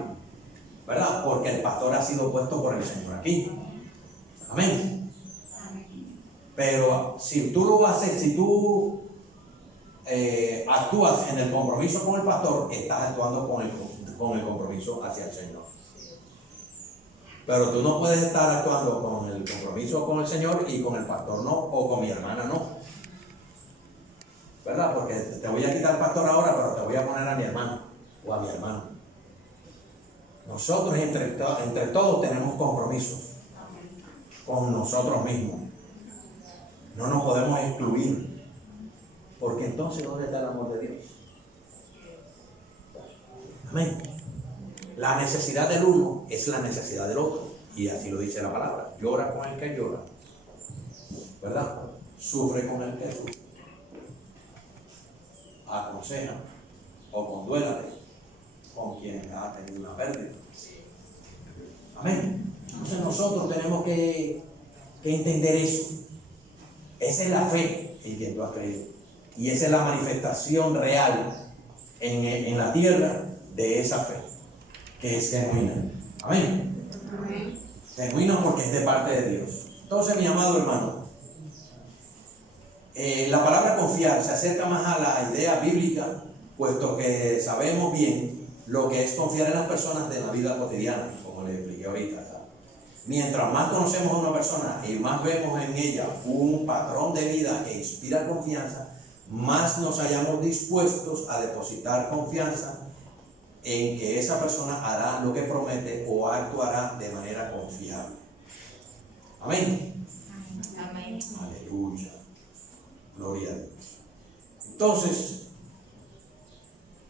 ¿verdad? Porque el pastor ha sido puesto por el Señor aquí, Amén. Pero si tú lo haces, si tú actúas en el compromiso con el pastor, estás actuando con el compromiso hacia el Señor. Pero tú no puedes estar actuando con el compromiso con el Señor y con el pastor no, o con mi hermana no. ¿Verdad? Porque te voy a quitar al pastor ahora, pero te voy a poner a mi hermano o a mi hermano. Nosotros entre todos tenemos compromisos con nosotros mismos. No nos podemos excluir. Porque entonces, ¿dónde está el amor de Dios? Amén. La necesidad del uno es la necesidad del otro. Y así lo dice la palabra. Llora con el que llora. ¿Verdad? Sufre con el que sufre. Aconseja o conduélate con quien ha tenido una pérdida. Amén. Entonces nosotros tenemos que entender eso. Esa es la fe en quien tú has creído. Y esa es la manifestación real en la tierra de esa fe, que es genuina. Amén. Amén. Genuina porque es de parte de Dios. Entonces, mi amado hermano, la palabra confiar se acerca más a la idea bíblica, puesto que sabemos bien lo que es confiar en las personas de la vida cotidiana, como les expliqué ahorita. Mientras más conocemos a una persona y más vemos en ella un patrón de vida que inspira confianza, más nos hallamos dispuestos a depositar confianza en que esa persona hará lo que promete o actuará de manera confiable. Amén. Amén. Aleluya. Gloria a Dios. Entonces,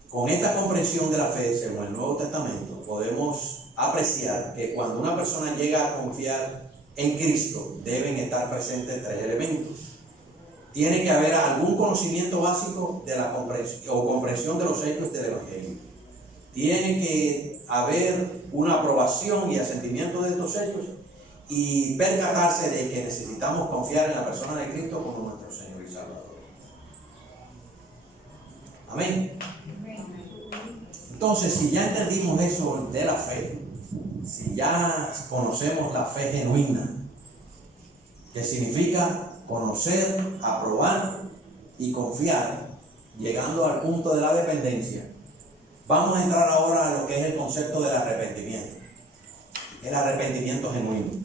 con esta comprensión de la fe, según el Nuevo Testamento, podemos apreciar que cuando una persona llega a confiar en Cristo, deben estar presentes tres elementos. Tiene que haber algún conocimiento básico de la comprensión de los hechos del Evangelio. Tiene que haber una aprobación y asentimiento de estos hechos y percatarse de que necesitamos confiar en la persona de Cristo como nuestro Señor y Salvador. Amén. Entonces, si ya entendimos eso de la fe, si ya conocemos la fe genuina, que significa conocer, aprobar y confiar, llegando al punto de la dependencia, vamos a entrar ahora a lo que es el concepto del arrepentimiento. El arrepentimiento genuino.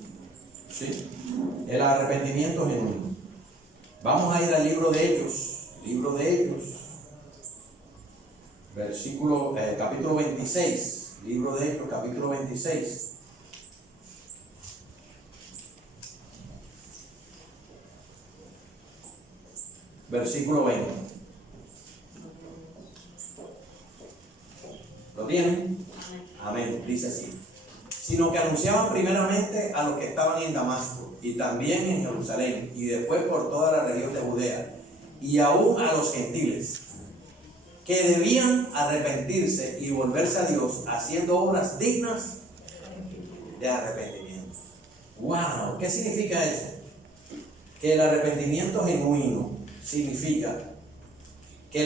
¿Sí? El arrepentimiento genuino. Vamos a ir al libro de Hechos, capítulo 26, libro de Hechos, capítulo 26. Versículo 20. ¿Lo tienen? Amén. Dice así: sino que anunciaban primeramente a los que estaban en Damasco y también en Jerusalén y después por toda la región de Judea y aún a los gentiles, que debían arrepentirse y volverse a Dios haciendo obras dignas de arrepentimiento. ¡Wow! ¿Qué significa eso? Que el arrepentimiento genuino significa que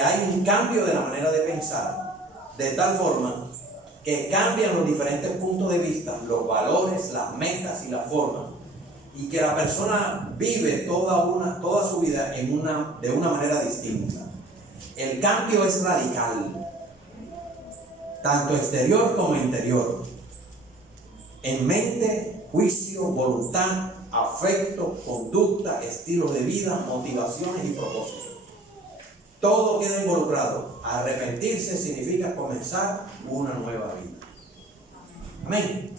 hay un cambio de la manera de pensar, de tal forma que cambian los diferentes puntos de vista, los valores, las metas y las formas, y que la persona vive toda su vida de una manera distinta. El cambio es radical, tanto exterior como interior, en mente, juicio, voluntad, afecto, conducta, estilo de vida, motivaciones y propósitos. Todo queda involucrado. Arrepentirse significa comenzar una nueva vida. Amén.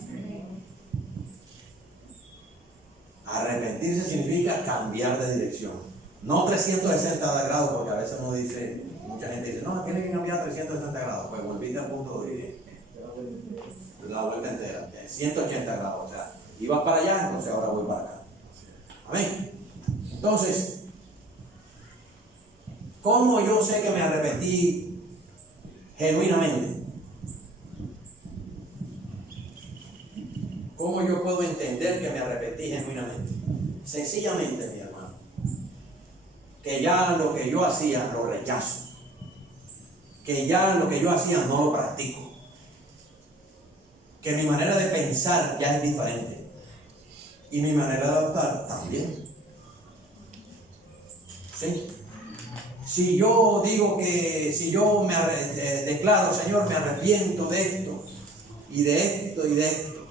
Arrepentirse significa cambiar de dirección. No 360 grados, porque a veces uno dice, mucha gente dice, no, tiene que cambiar 360 grados. Pues volviste al punto de origen. La vuelta entera, 180 grados. O sea, ibas para allá, entonces ahora voy para acá. Amén. Entonces, ¿cómo yo sé que me arrepentí genuinamente? ¿Cómo yo puedo entender que me arrepentí genuinamente? Sencillamente, mi hermano, que ya lo que yo hacía lo rechazo, que ya lo que yo hacía no lo practico, que mi manera de pensar ya es diferente y mi manera de actuar también. ¿Sí? Si yo digo si yo declaro, Señor, me arrepiento de esto, y de esto, y de esto,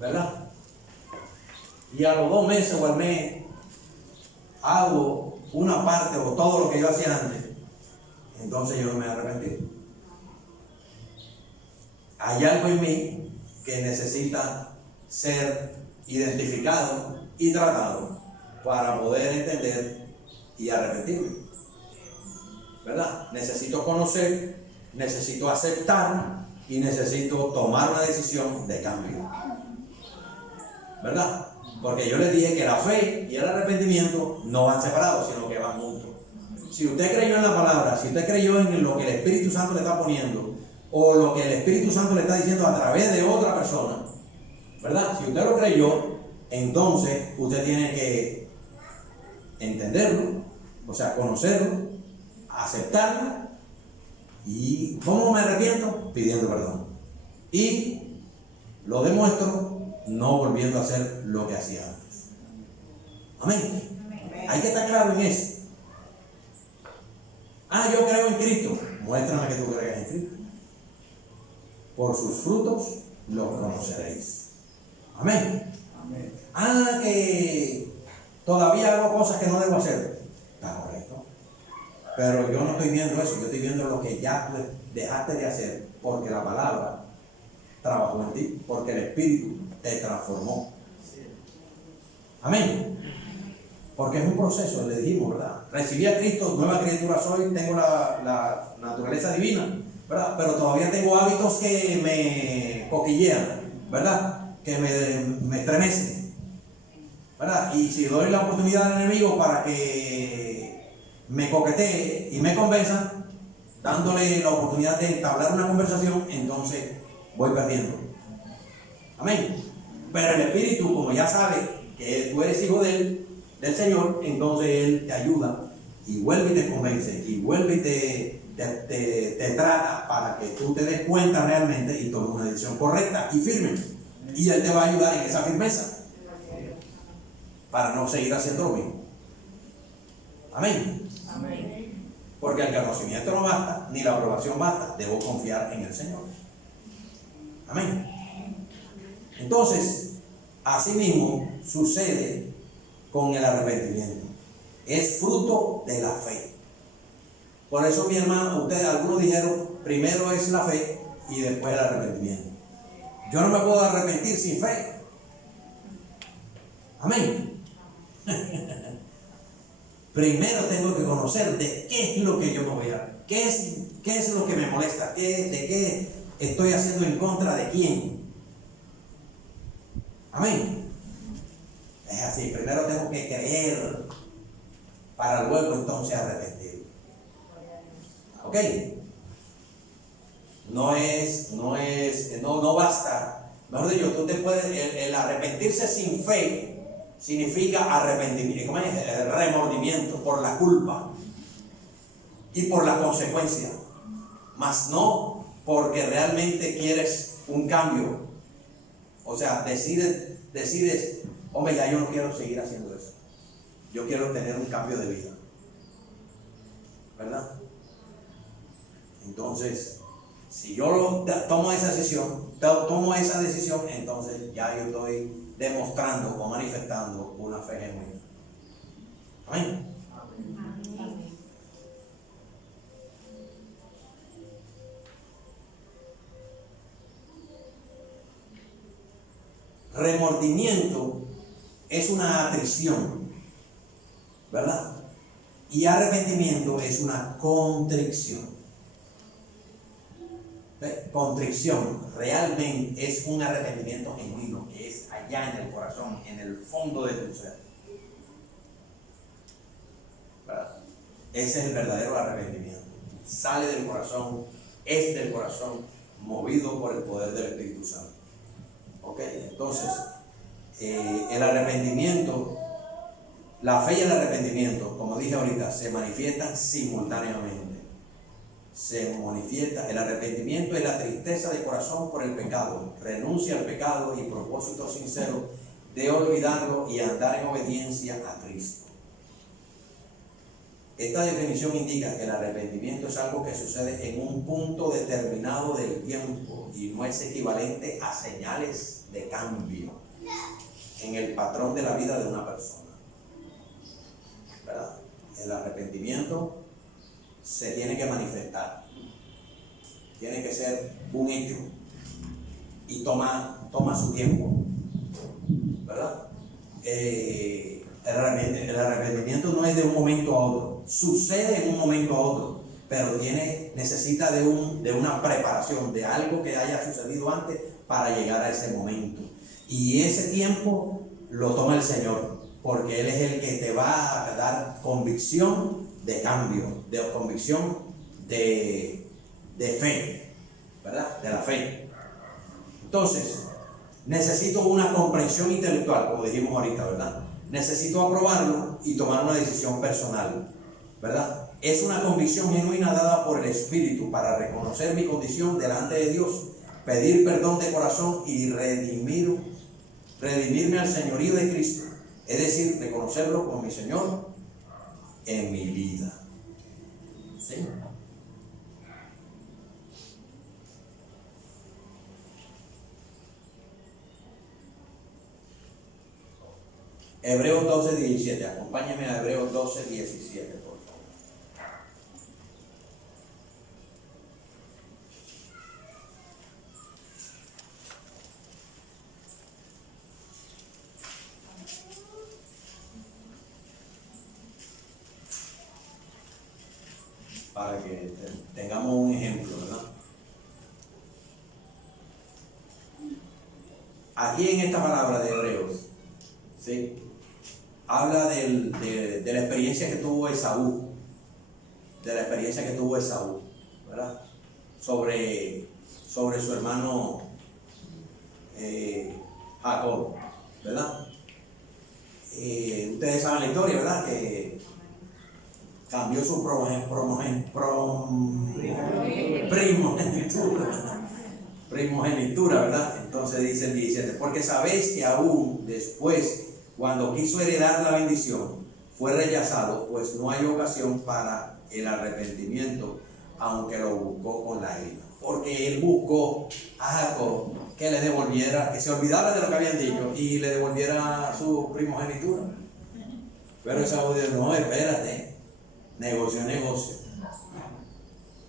¿verdad? Y a los 2 meses o al mes hago una parte o todo lo que yo hacía antes, entonces yo no me he arrepentido. Hay algo en mí que necesita ser identificado y tratado para poder entender y arrepentirme, ¿verdad? Necesito conocer, necesito aceptar y necesito tomar una decisión de cambio, ¿verdad? Porque yo les dije que la fe y el arrepentimiento no van separados, sino que van juntos. Si usted creyó en la palabra, si usted creyó en lo que el Espíritu Santo le está poniendo, o lo que el Espíritu Santo le está diciendo a través de otra persona, ¿verdad? Si usted lo creyó, entonces usted tiene que entenderlo, o sea, conocerlo, aceptarlo. ¿Y cómo me arrepiento? Pidiendo perdón. Y lo demuestro no volviendo a hacer lo que hacía antes. Amén. Hay que estar claro en eso. Yo creo en Cristo. Muéstrame que tú creas en Cristo. Por sus frutos los conoceréis. Amén. Que todavía hago cosas que no debo hacer. Está correcto. Pero yo no estoy viendo eso. Yo estoy viendo lo que ya tú dejaste de hacer. Porque la palabra trabajó en ti. Porque el Espíritu te transformó. Amén. Porque es un proceso, le dijimos, ¿verdad? Recibí a Cristo, nueva criatura soy, tengo la naturaleza divina, ¿verdad? Pero todavía tengo hábitos que me coquillean, ¿verdad? Que me estremecen, ¿verdad? Y si doy la oportunidad al enemigo para que me coquetee y me convenza, dándole la oportunidad de entablar una conversación, entonces voy perdiendo. Amén. Pero el Espíritu, como ya sabe que tú eres hijo del Señor, entonces Él te ayuda y vuelve y te convence y vuelve y te trata para que tú te des cuenta realmente y tomes una decisión correcta y firme. Y Él te va a ayudar en esa firmeza para no seguir haciendo lo mismo. Amén. Porque el conocimiento no basta, ni la aprobación basta. Debo confiar en el Señor. Amén. Entonces, así mismo sucede con el arrepentimiento. Es fruto de la fe. Por eso, mi hermano, algunos dijeron, primero es la fe y después el arrepentimiento. Yo no me puedo arrepentir sin fe. Amén. Primero tengo que conocer de qué es lo que yo me voy a... ¿Qué es lo que me molesta? ¿De qué estoy haciendo en contra de quién? Amén. Es así, primero tengo que creer para luego entonces arrepentir. ¿Ok? No basta. Mejor dicho, tú te puedes, el arrepentirse sin fe significa arrepentimiento, ¿cómo es? Remordimiento por la culpa y por la consecuencia, mas no porque realmente quieres un cambio. O sea, decides, hombre, ya yo no quiero seguir haciendo eso. Yo quiero tener un cambio de vida. ¿Verdad? Entonces, si yo tomo esa decisión, entonces ya yo estoy demostrando o manifestando una fe genuina. Amén. Remordimiento es una atrición, ¿verdad? Y arrepentimiento es una contrición. Contrición realmente es un arrepentimiento genuino, que es allá en el corazón, en el fondo de tu ser, ¿verdad? Ese es el verdadero arrepentimiento. Sale del corazón, es del corazón, movido por el poder del Espíritu Santo. Ok, entonces, el arrepentimiento, la fe y el arrepentimiento, como dije ahorita, se manifiestan simultáneamente. Se manifiesta el arrepentimiento, es la tristeza de corazón por el pecado, renuncia al pecado y propósito sincero de olvidarlo y andar en obediencia a Cristo. Esta definición indica que el arrepentimiento es algo que sucede en un punto determinado del tiempo y no es equivalente a señales de cambio en el patrón de la vida de una persona, ¿verdad? El arrepentimiento se tiene que manifestar, tiene que ser un hecho y toma su tiempo, ¿verdad? El arrepentimiento no es de un momento a otro, sucede en un momento a otro, pero necesita de una preparación, de algo que haya sucedido antes para llegar a ese momento. Y ese tiempo lo toma el Señor, porque Él es el que te va a dar convicción de cambio, de convicción de fe, ¿verdad? De la fe. Entonces, necesito una comprensión intelectual, como dijimos ahorita, ¿verdad? Necesito aprobarlo y tomar una decisión personal, ¿verdad? Es una convicción genuina dada por el Espíritu para reconocer mi condición delante de Dios, pedir perdón de corazón y redimirme al señorío de Cristo, es decir, reconocerlo como mi Señor en mi vida. ¿Sí? Hebreos 12:17. Acompáñenme a Hebreos 12:17, por favor. Para que tengamos un ejemplo, ¿verdad? Aquí en esta palabra de Hebreos, ¿sí?, habla de la experiencia que tuvo Esaú, ¿verdad? Sobre su hermano Jacob, ¿verdad? Ustedes saben la historia, ¿verdad? Que cambió su primogenitura, ¿verdad? Entonces dice el 17, porque sabéis que aún después, cuando quiso heredar la bendición, fue rechazado, pues no hay ocasión para el arrepentimiento, aunque lo buscó con lágrimas. Porque él buscó a Jacob que le devolviera, que se olvidara de lo que habían dicho y le devolviera su primogenitura. Pero Esaú dijo, no, espérate, negocio,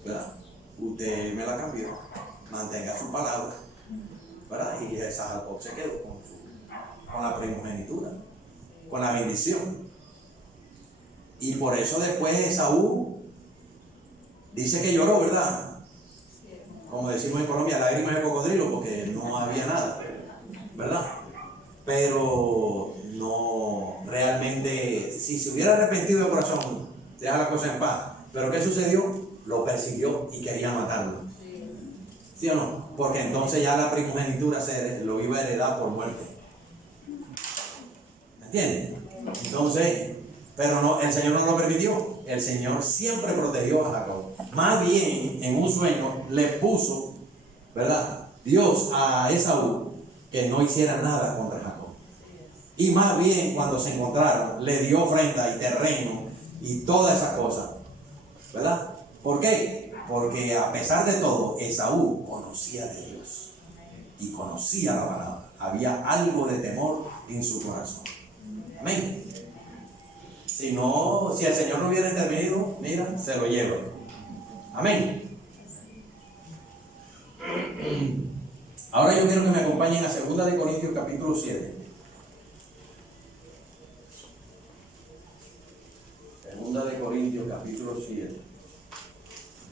¿verdad? Usted me la cambió, mantenga su palabra, ¿verdad? Y esa Jacob se quedó con la primogenitura, con la bendición. Y por eso después Esaú dice que lloró, ¿verdad? Como decimos en Colombia, lágrimas de cocodrilo, porque no había nada, ¿verdad? Pero no, realmente, si se hubiera arrepentido de corazón, deja la cosa en paz. Pero ¿qué sucedió? Lo persiguió y quería matarlo. ¿Sí o no? Porque entonces ya la primogenitura lo iba a heredar por muerte. ¿Entiendes? Entonces, pero no, el Señor no lo permitió. El Señor siempre protegió a Jacob. Más bien, en un sueño le puso, ¿verdad?, Dios a Esaú que no hiciera nada contra Jacob. Y más bien, cuando se encontraron, le dio ofrenda y terreno y todas esas cosas, ¿verdad? ¿Por qué? Porque a pesar de todo, Esaú conocía de Dios y conocía la palabra. Había algo de temor en su corazón. Amén. Si el Señor no hubiera intervenido, mira, se lo lleva. Amén. Ahora yo quiero que me acompañen a 2 de Corintios capítulo 7. 2 de Corintios capítulo 7,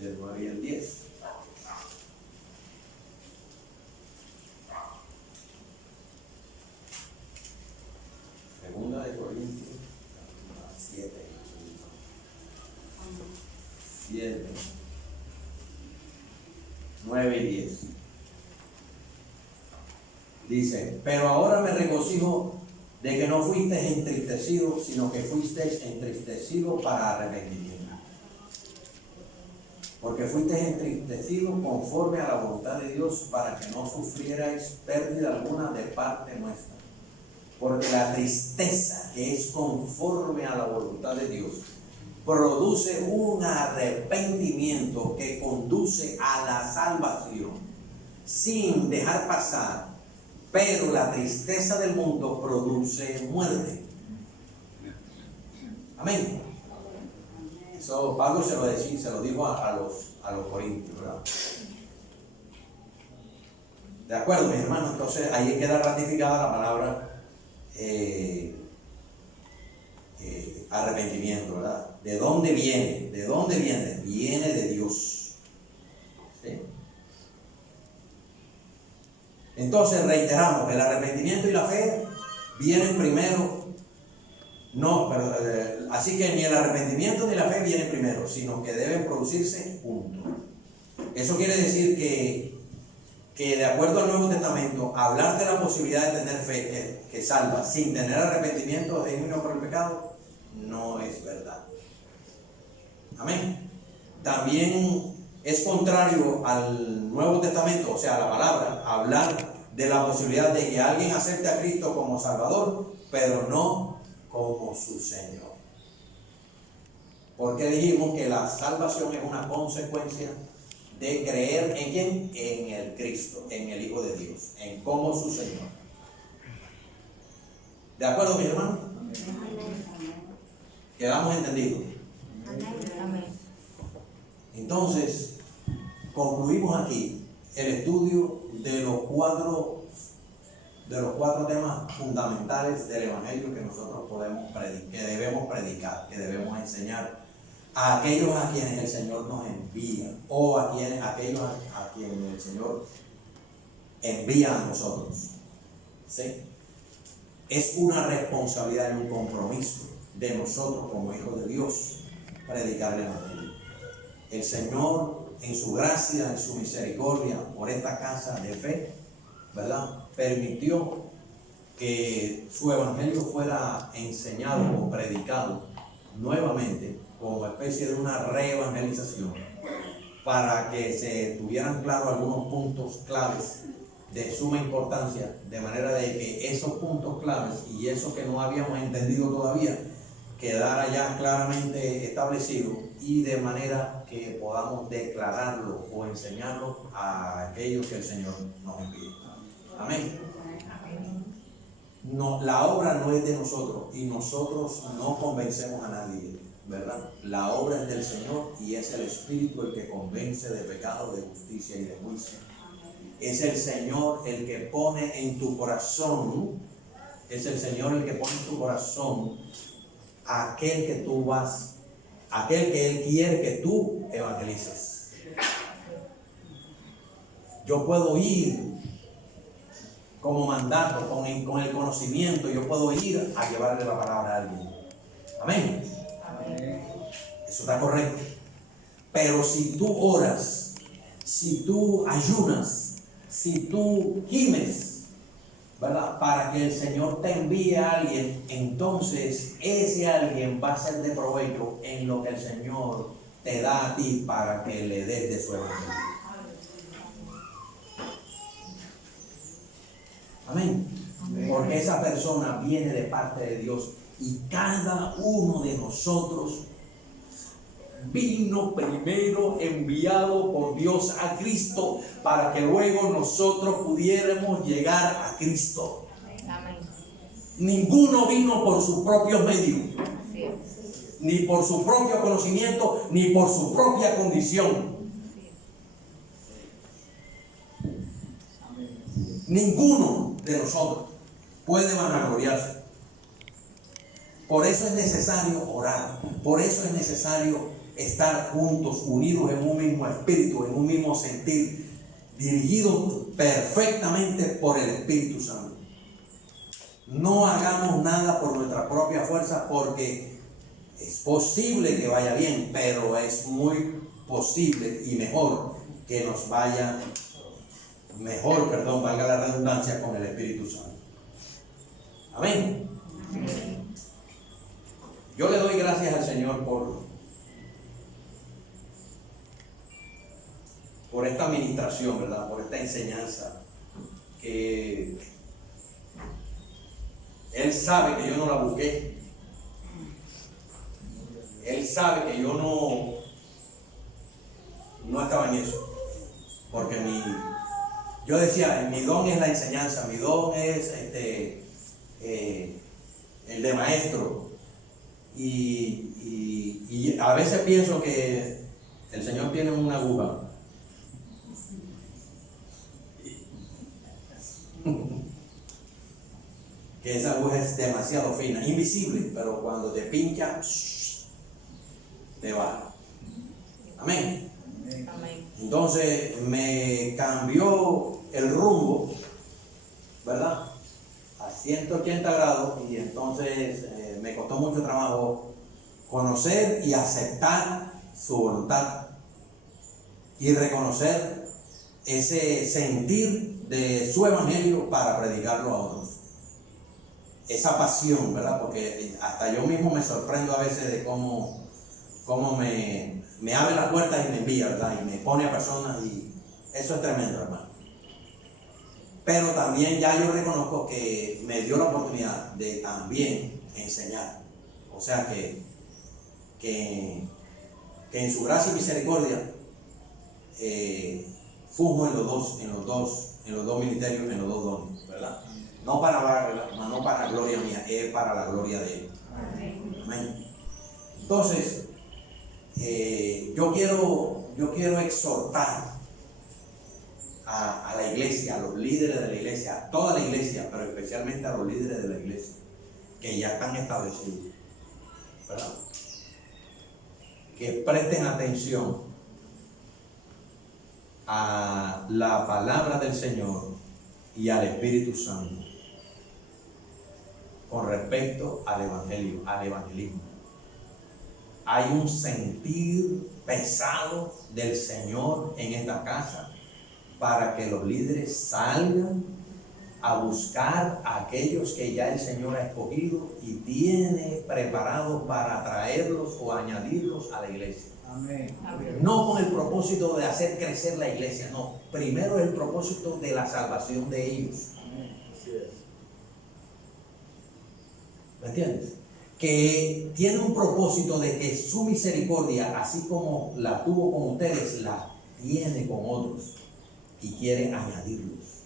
del 9 al 10. Segunda de Corintios 7, 9 y 10. Dice, pero ahora me regocijo de que no fuisteis entristecidos, sino que fuisteis entristecidos para arrepentimiento. Porque fuisteis entristecidos conforme a la voluntad de Dios, para que no sufrierais pérdida alguna de parte nuestra. Porque la tristeza, que es conforme a la voluntad de Dios, produce un arrepentimiento que conduce a la salvación sin dejar pasar. Pero la tristeza del mundo produce muerte. Amén. Eso Pablo se lo dijo a los corintios, ¿verdad? De acuerdo, mis hermanos. Entonces ahí queda ratificada la palabra arrepentimiento, ¿verdad? ¿De dónde viene? ¿De dónde viene? Viene de Dios. ¿Sí? Entonces reiteramos, el arrepentimiento y la fe vienen primero. No, así que ni el arrepentimiento ni la fe vienen primero, sino que deben producirse juntos. Eso quiere decir que de acuerdo al Nuevo Testamento, hablar de la posibilidad de tener fe que salva sin tener arrepentimiento genuino por el pecado, no es verdad. Amén. También es contrario al Nuevo Testamento, o sea, a la palabra, hablar de la posibilidad de que alguien acepte a Cristo como Salvador, pero no como su Señor. Porque dijimos que la salvación es una consecuencia de creer en quién, en el Cristo, en el Hijo de Dios, en como su Señor. ¿De acuerdo, mis hermanos? ¿Quedamos entendidos? Amén. Entonces, concluimos aquí el estudio de los cuatro temas fundamentales del Evangelio que nosotros que debemos predicar, que debemos enseñar a aquellos a quienes el Señor nos envía, o aquellos a quienes el Señor envía a nosotros. ¿Sí? Es una responsabilidad y un compromiso de nosotros como hijos de Dios predicar el Evangelio. El Señor, en su gracia, en su misericordia, por esta casa de fe, ¿verdad?, permitió que su Evangelio fuera enseñado o predicado nuevamente como especie de una reevangelización, para que se tuvieran claros algunos puntos claves de suma importancia, de manera de que esos puntos claves y eso que no habíamos entendido todavía quedara ya claramente establecido, y de manera que podamos declararlo o enseñarlo a aquellos que el Señor nos envíe. Amén. No, la obra no es de nosotros y nosotros no convencemos a nadie, ¿verdad? La obra es del Señor, y es el Espíritu el que convence de pecado, de justicia y de juicio. Es el Señor el que pone en tu corazón, es el Señor el que pone en tu corazón aquel que tú vas, aquel que Él quiere que tú evangelices. Yo puedo ir como mandato, con el conocimiento, yo puedo ir a llevarle la palabra a alguien. Amén. Amén. Eso está correcto. Pero si tú oras, si tú ayunas, si tú gimes, ¿verdad?, para que el Señor te envíe a alguien, entonces ese alguien va a ser de provecho en lo que el Señor te da a ti para que le des de su evangelio. Amén. Porque esa persona viene de parte de Dios, y cada uno de nosotros vino primero enviado por Dios a Cristo, para que luego nosotros pudiéramos llegar a Cristo. Amén. Ninguno vino por sus propios medios, Así es. ni por su propio conocimiento, ni por su propia condición. Ninguno de nosotros puede vanagloriarse. Por eso es necesario orar, por eso es necesario estar juntos, unidos en un mismo espíritu, en un mismo sentir, dirigidos perfectamente por el Espíritu Santo. No hagamos nada por nuestra propia fuerza, porque es posible que vaya bien, pero es muy posible y mejor que nos vaya mejor, valga la redundancia, con el Espíritu Santo. Amén. Amén. Yo le doy gracias al Señor por esta administración, ¿verdad?, por esta enseñanza que Él sabe que yo no la busqué. Él sabe que yo no estaba en eso. Porque yo decía, mi don es la enseñanza, mi don es el de maestro. Y a veces pienso que el Señor tiene una aguja. Que esa aguja es demasiado fina, invisible, pero cuando te pincha, te va. Amén. Amén. Entonces me cambió el rumbo, ¿verdad? A 180 grados, y entonces me costó mucho trabajo conocer y aceptar su voluntad y reconocer ese sentir de su evangelio para predicarlo a otros. Esa pasión, ¿verdad? Porque hasta yo mismo me sorprendo a veces de cómo me abre la puerta y me envía, ¿verdad? Y me pone a personas, y eso es tremendo, hermano. Pero también ya yo reconozco que me dio la oportunidad de también enseñar. O sea que en su gracia y misericordia funjo en los dos ministerios, en los dos dones, ¿verdad? No para gloria mía, es para la gloria de Él. Amén. Entonces, yo quiero exhortar a la iglesia, a los líderes de la iglesia, a toda la iglesia, pero especialmente a los líderes de la iglesia, que ya están establecidos, ¿verdad? Que presten atención a la palabra del Señor y al Espíritu Santo con respecto al evangelio, al evangelismo. Hay un sentir pesado del Señor en esta casa para que los líderes salgan a buscar a aquellos que ya el Señor ha escogido y tiene preparados para traerlos o añadirlos a la iglesia. Amén. No con el propósito de hacer crecer la iglesia, no. Primero el propósito de la salvación de ellos. Amén. Así es. ¿Me entiendes? Que tiene un propósito de que su misericordia, así como la tuvo con ustedes, la tiene con otros y quiere añadirlos.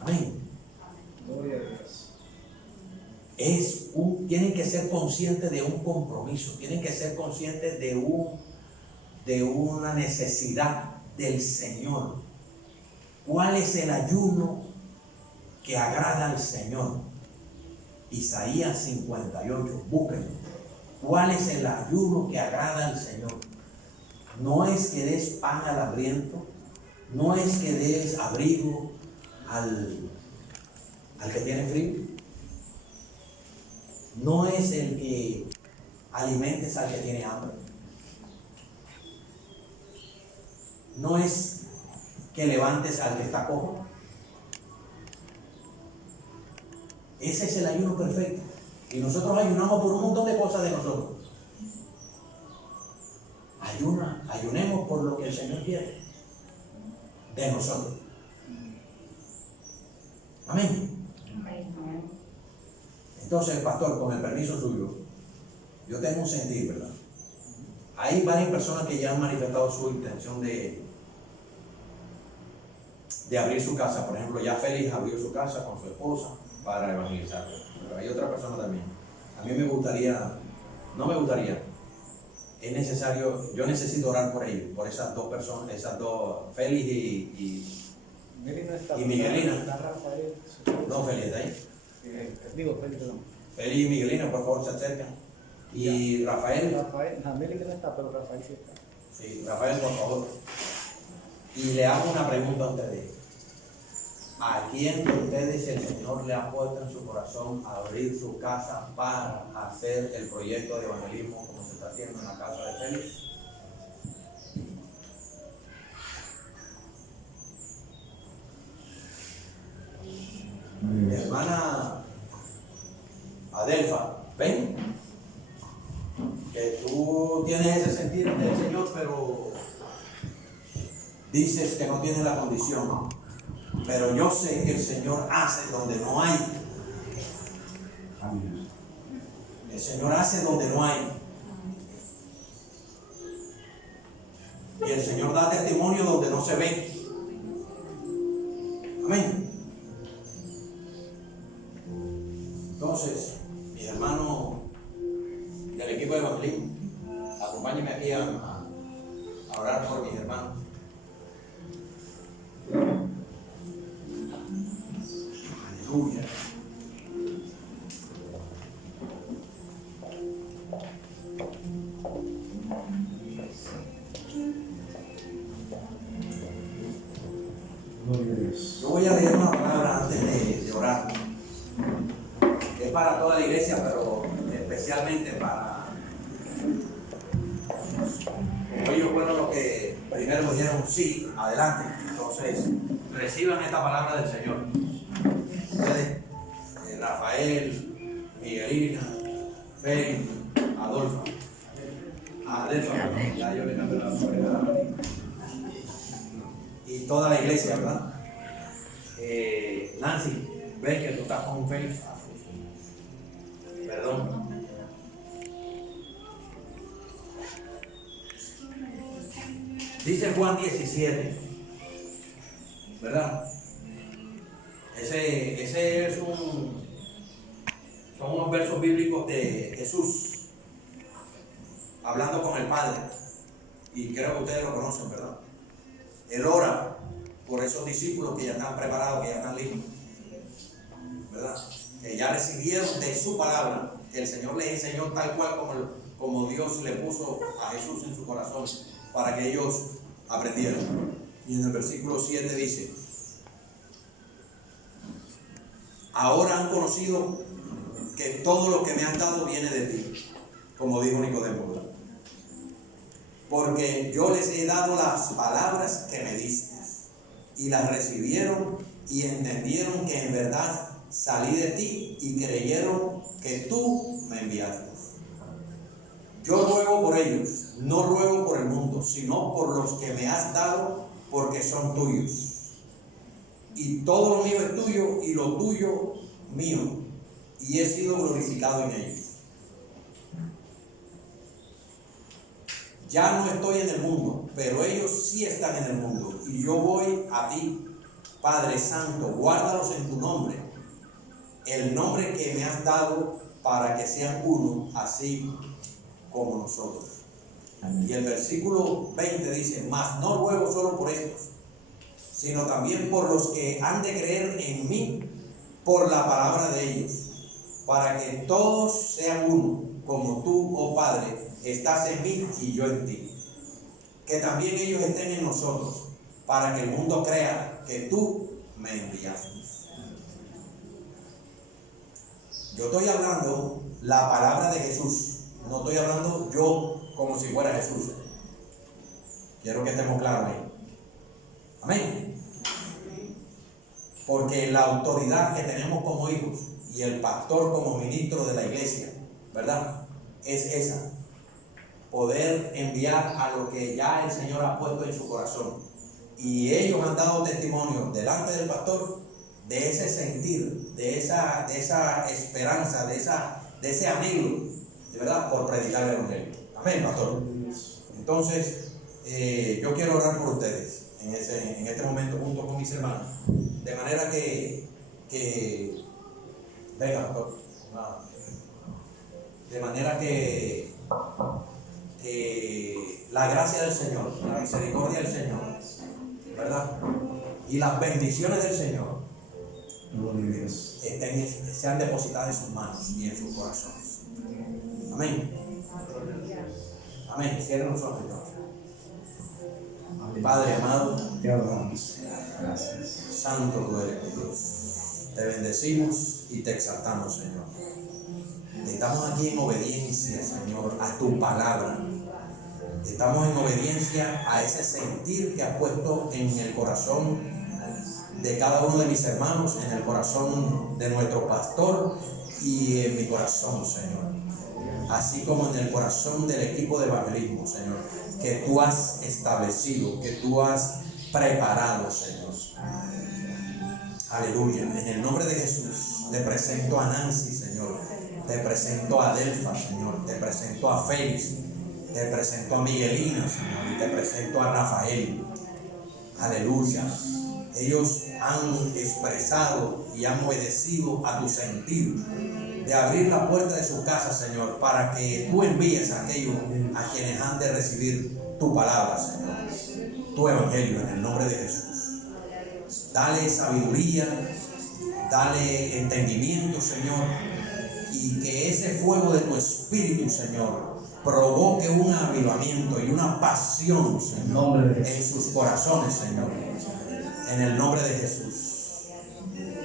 Amén. Gloria a Dios. Tienen que ser conscientes de un compromiso, tienen que ser conscientes de una necesidad del Señor. ¿Cuál es el ayuno que agrada al Señor? Isaías 58, búsquenlo. ¿Cuál es el ayuno que agrada al Señor? No es que des pan al hambriento, no es que des abrigo al que tiene frío, no es el que alimentes al que tiene hambre, no es que levantes al que está cojo. Ese es el ayuno perfecto. Y nosotros ayunamos por un montón de cosas de nosotros. Ayunemos por lo que el Señor quiere de nosotros. Amén. Entonces, pastor, con el permiso suyo, yo tengo un sentir, ¿verdad? Hay varias personas que ya han manifestado su intención de abrir su casa. Por ejemplo, ya Félix abrió su casa con su esposa para evangelizar. Pero hay otra persona también. A mí no me gustaría, es necesario, yo necesito orar por ellos, por esas dos personas, Félix y Miguelina. Está Rafael. No, Félix, ¿está ahí? Félix, perdón. Félix y Miguelina, por favor, se acercan. Y Rafael. Miguelina no está, pero Rafael sí está. Sí, Rafael, por favor. Y le hago una pregunta a ustedes. ¿A quién de ustedes el Señor le ha puesto en su corazón a abrir su casa para hacer el proyecto de evangelismo como se está haciendo en la casa de Félix? Mi hermana Adelfa, ven, que tú tienes ese sentido del Señor, pero dices que no tienes la condición. Pero yo sé que el Señor hace donde no hay. El Señor hace donde no hay. Y el Señor da testimonio donde no se ve. Amén. Entonces, mis hermanos del equipo de evangelismo, acompáñenme aquí a orar por mis hermanos. Aleluya. Yo voy a leer una palabra antes de orar. Es para toda la iglesia, pero especialmente para... Como ellos fueron los que primero dijeron sí, adelante. Entonces, reciban esta palabra del Señor. Ustedes, Rafael, Miguelina, Félix, Adolfo. Adelfo, ya yo le cambié la palabra. Y toda la iglesia, ¿verdad? Nancy, ves que tú estás con Félix. Perdón. Dice Juan 17, ¿verdad? Ese es son unos versos bíblicos de Jesús hablando con el Padre, y creo que ustedes lo conocen, ¿verdad? Él ora por esos discípulos que ya están preparados, que ya están listos, ¿verdad? Que ya recibieron de su palabra, que el Señor les enseñó tal cual como Dios le puso a Jesús en su corazón para que ellos aprendieran. Y en el versículo 7 dice: ahora han conocido que todo lo que me han dado viene de ti, como dijo Nicodemo, ¿verdad? Porque yo les he dado las palabras que me diste, y las recibieron y entendieron que en verdad salí de ti, y creyeron que tú me enviaste. Yo ruego por ellos, no ruego por el mundo, sino por los que me has dado, porque son tuyos. Y todo lo mío es tuyo, y lo tuyo mío, y he sido glorificado en ellos. Ya no estoy en el mundo, pero ellos sí están en el mundo, y yo voy a ti. Padre Santo, guárdalos en tu nombre, el nombre que me has dado, para que sean uno, así como nosotros. Y el versículo 20 dice: mas no ruego solo por estos, sino también por los que han de creer en mí por la palabra de ellos, para que todos sean uno, como tú, oh Padre, estás en mí y yo en ti. Que también ellos estén en nosotros, para que el mundo crea que tú me enviaste. Yo estoy hablando la palabra de Jesús, no estoy hablando yo como si fuera Jesús. Quiero que estemos claros ahí. Amén. Porque la autoridad que tenemos como hijos y el pastor como ministro de la iglesia, ¿verdad?, es esa: poder enviar a lo que ya el Señor ha puesto en su corazón. Y ellos han dado testimonio delante del pastor de ese sentir, de esa esperanza, de ese anhelo, de verdad, por predicar el evangelio. Amén, pastor. Entonces, yo quiero orar por ustedes en este momento junto con mis hermanos, de manera que venga, pastor. De manera que la gracia del Señor, la misericordia del Señor, ¿verdad?, y las bendiciones del Señor sean depositadas en sus manos y en sus corazones. Amén. Amén. Cierren los ojos, Dios. Padre amado, Te adoramos. Gracias. santo tú eres, Dios. Te bendecimos y te exaltamos, Señor. Estamos aquí en obediencia, Señor, a tu palabra. Estamos en obediencia a ese sentir que has puesto en el corazón de cada uno de mis hermanos, en el corazón de nuestro pastor y en mi corazón, Señor. Así como en el corazón del equipo de evangelismo, Señor, que tú has establecido, que tú has preparado, Señor. Aleluya. En el nombre de Jesús te presento a Nancy, Señor. Te presento a Adelfa, Señor. Te presento a Félix. Te presento a Miguelina, Señor. Y te presento a Rafael. Aleluya. Ellos han expresado y han obedecido a tu sentir de abrir la puerta de su casa, Señor, para que tú envíes a aquellos a quienes han de recibir tu palabra, Señor, tu evangelio, en el nombre de Jesús. Dale sabiduría, dale entendimiento, Señor, y que ese fuego de tu espíritu, Señor, provoque un avivamiento y una pasión, Señor, en sus corazones, Señor, en el nombre de Jesús.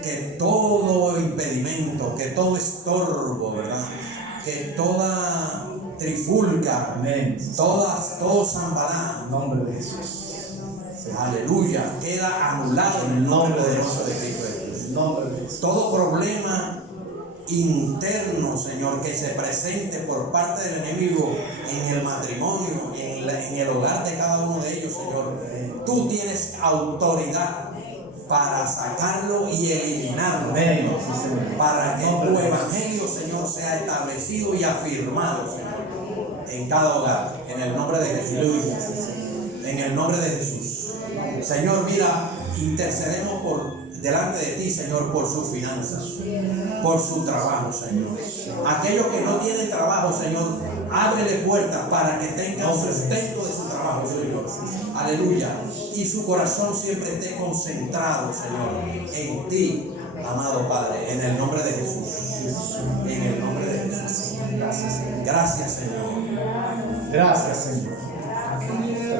Que todo impedimento, que todo estorbo, ¿verdad? Que toda trifulca, todo Zambará, En nombre de Jesús. aleluya, queda anulado en el nombre de Cristo Jesús. En nombre de Jesús. Todo problema interno, Señor, que se presente por parte del enemigo en el matrimonio, en el hogar de cada uno de ellos, Señor, tú tienes autoridad para sacarlo y eliminarlo, Amén. Sí, Señor. para que tu evangelio, Señor, sea establecido y afirmado, Señor, en cada hogar, en el nombre de Jesús. En el nombre de Jesús. Señor, mira, intercedemos delante de ti, Señor, por sus finanzas, por su trabajo, Señor. Aquellos que no tienen trabajo, Señor, ábrele puertas para que tengan sustento de su trabajo, Señor. Aleluya. Y su corazón siempre esté concentrado, Señor, en ti, amado Padre, en el nombre de Jesús. En el nombre de Jesús. Gracias, Señor. Gracias, Señor. Gracias, Señor.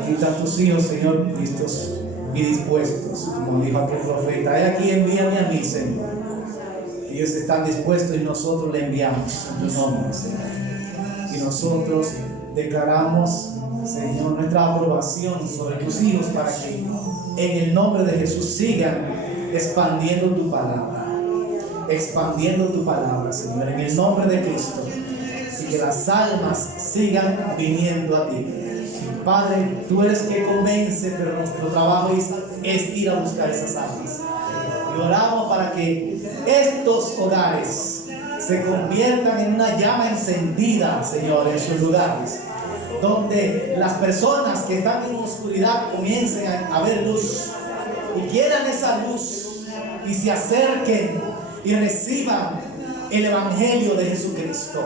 Aquí están tus hijos, Señor, listos y dispuestos. Como dijo aquel profeta, he aquí, envíame a mí, Señor. Ellos están dispuestos y nosotros le enviamos en tu nombre, Señor. Y nosotros declaramos, Señor, nuestra aprobación sobre tus hijos para que en el nombre de Jesús sigan expandiendo tu palabra. Expandiendo tu palabra, Señor, en el nombre de Cristo. Y que las almas sigan viniendo a ti. Padre, tú eres que convence, pero nuestro trabajo es ir a buscar esas almas. Y oramos para que estos hogares se conviertan en una llama encendida, Señor, en sus lugares, donde las personas que están en oscuridad comiencen a ver luz y quieran esa luz y se acerquen y reciban el evangelio de Jesucristo.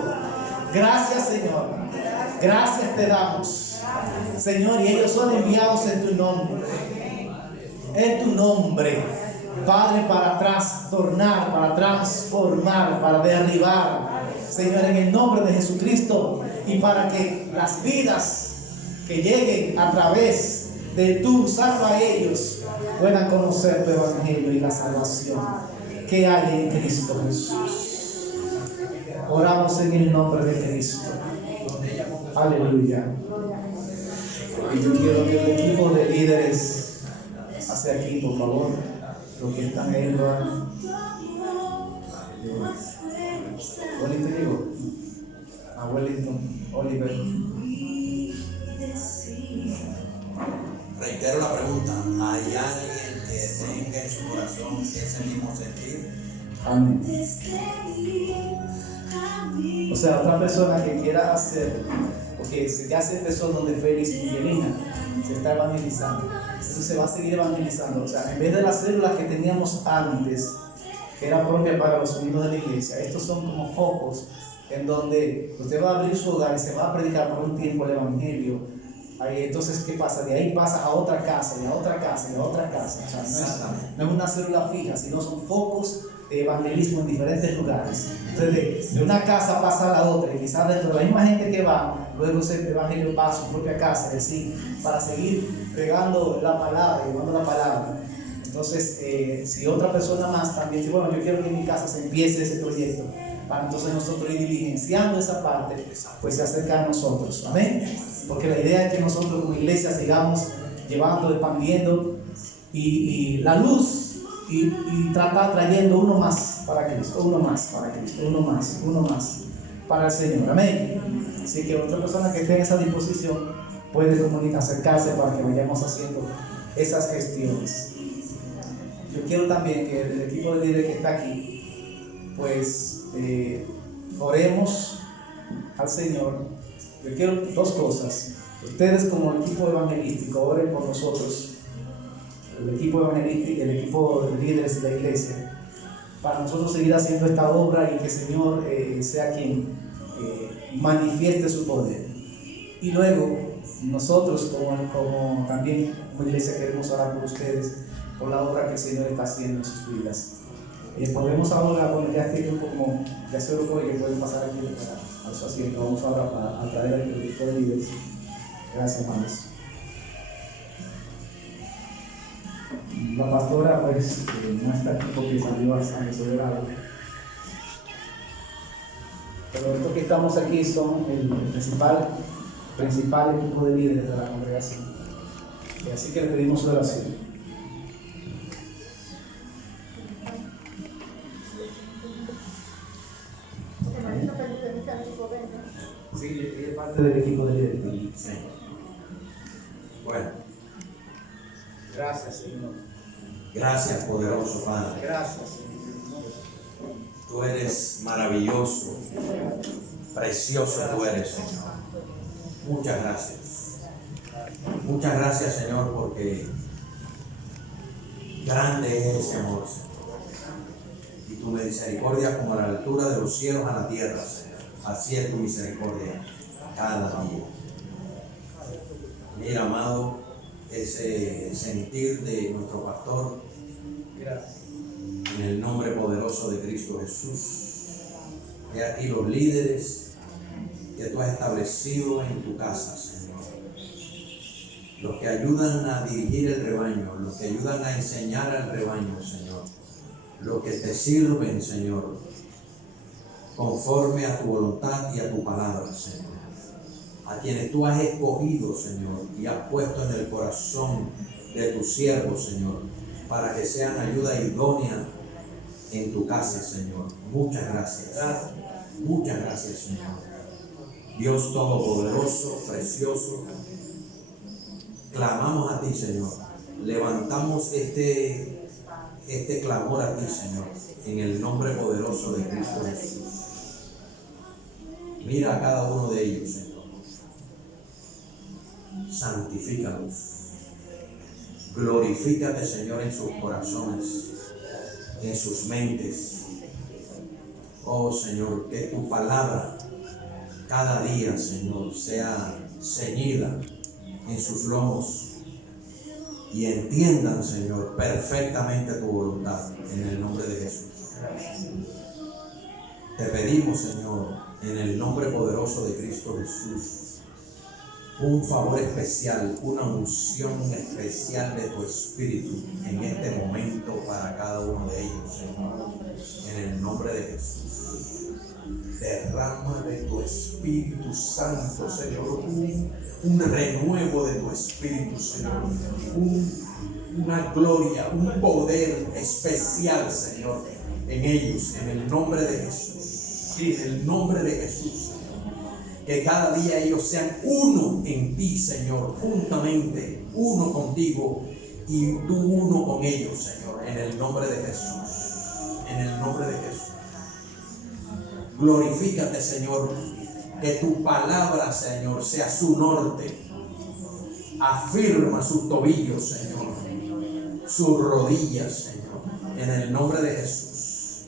Gracias, Señor. Gracias te damos, Señor, y ellos son enviados en tu nombre. En tu nombre, Padre, para trastornar, para transformar, para derribar, Señor, en el nombre de Jesucristo, y para que las vidas que lleguen a través de tu salva a ellos puedan conocer tu evangelio y la salvación que hay en Cristo Jesús. Oramos en el nombre de Cristo. Aleluya. Y yo quiero que el equipo de líderes hacia aquí, por favor, los que están ahí, Oli, te digo, abuelito, Oliver. Reitero la pregunta, ¿hay alguien que tenga en su corazón ese mismo sentir? Amén. O sea, otra persona que quiera hacer, porque ya se empezó donde Félix y Miguelina, se está evangelizando. Entonces se va a seguir evangelizando. O sea, en vez de las células que teníamos antes, que era propia para los miembros de la iglesia, estos son como focos en donde usted va a abrir su hogar y se va a predicar por un tiempo el evangelio. Ahí, entonces, ¿qué pasa? De ahí pasa a otra casa, y a otra casa, y a otra casa. O sea, no es una célula fija, sino son focos de evangelismo en diferentes lugares. Entonces, de una casa pasa a la otra, y quizás dentro de la misma gente que va, luego ese evangelio va a su propia casa, y así, para seguir pegando la palabra, llevando la palabra. Entonces, si otra persona más también dice, bueno, yo quiero que en mi casa se empiece ese proyecto, para entonces nosotros ir diligenciando esa parte, pues se acerca a nosotros. Amén. Porque la idea es que nosotros como iglesia sigamos llevando, expandiendo y la luz y tratar trayendo uno más para Cristo, uno más para Cristo, uno más para el Señor. Amén. Así que otra persona que esté en esa disposición puede acercarse para que vayamos haciendo esas gestiones. yo quiero también que el equipo de líderes que está aquí, pues oremos al Señor. Yo quiero dos cosas. Ustedes como equipo evangelístico oren por nosotros, el equipo evangelístico, el equipo de líderes de la iglesia, para nosotros seguir haciendo esta obra y que el Señor sea quien manifieste su poder. Y luego nosotros como también como iglesia queremos orar por ustedes, por la obra que el Señor está haciendo en sus vidas. Podemos ahora, bueno, ya este tiempo como ya se lo puede, que pueden pasar aquí a su asiento. Vamos ahora a traer al equipo de líderes. Gracias, hermanos. La pastora pues no está aquí porque salió a resolver algo. Pero estos que estamos aquí son el principal equipo de líderes de la congregación. Y así que le pedimos su oración. Sí, es parte del equipo de líderes. Sí. Bueno, Gracias, Señor. gracias, poderoso Padre. Gracias, Señor. Tú eres maravilloso, precioso tú eres, Señor. Muchas gracias. Muchas gracias, Señor, porque grande es ese amor, Señor. Y tu misericordia como a la altura de los cielos a la tierra, Señor. Así es tu misericordia cada día. Mira, amado, ese sentir de nuestro pastor. Gracias. En el nombre poderoso de Cristo Jesús. He aquí los líderes que tú has establecido en tu casa, Señor. Los que ayudan a dirigir el rebaño, los que ayudan a enseñar al rebaño, Señor. Los que te sirven, Señor, conforme a tu voluntad y a tu palabra, Señor. A quienes tú has escogido, Señor, y has puesto en el corazón de tus siervos, Señor, para que sean ayuda idónea en tu casa, Señor. Muchas gracias. Muchas gracias, Señor. Dios Todopoderoso, precioso, clamamos a ti, Señor. Levantamos este clamor a ti, Señor, en el nombre poderoso de Cristo Jesús. Mira a cada uno de ellos, Señor. Santifícalos. Glorifícate, Señor, en sus corazones, en sus mentes. Oh, Señor, que tu palabra cada día, Señor, sea ceñida en sus lomos y entiendan, Señor, perfectamente tu voluntad, en el nombre de Jesús. Te pedimos, Señor, en el nombre poderoso de Cristo Jesús, un favor especial, una unción especial de tu Espíritu en este momento para cada uno de ellos, Señor, en el nombre de Jesús. Derrama de tu Espíritu Santo, Señor, un renuevo de tu Espíritu, Señor, una gloria, un poder especial, Señor, en ellos, en el nombre de Jesús. Sí, en el nombre de Jesús, Señor. Que cada día ellos sean uno en ti, Señor, juntamente, uno contigo y tú uno con ellos, Señor, en el nombre de Jesús. En el nombre de Jesús. Glorifícate, Señor, que tu palabra, Señor, sea su norte. Afirma sus tobillos, Señor, sus rodillas, Señor, en el nombre de Jesús.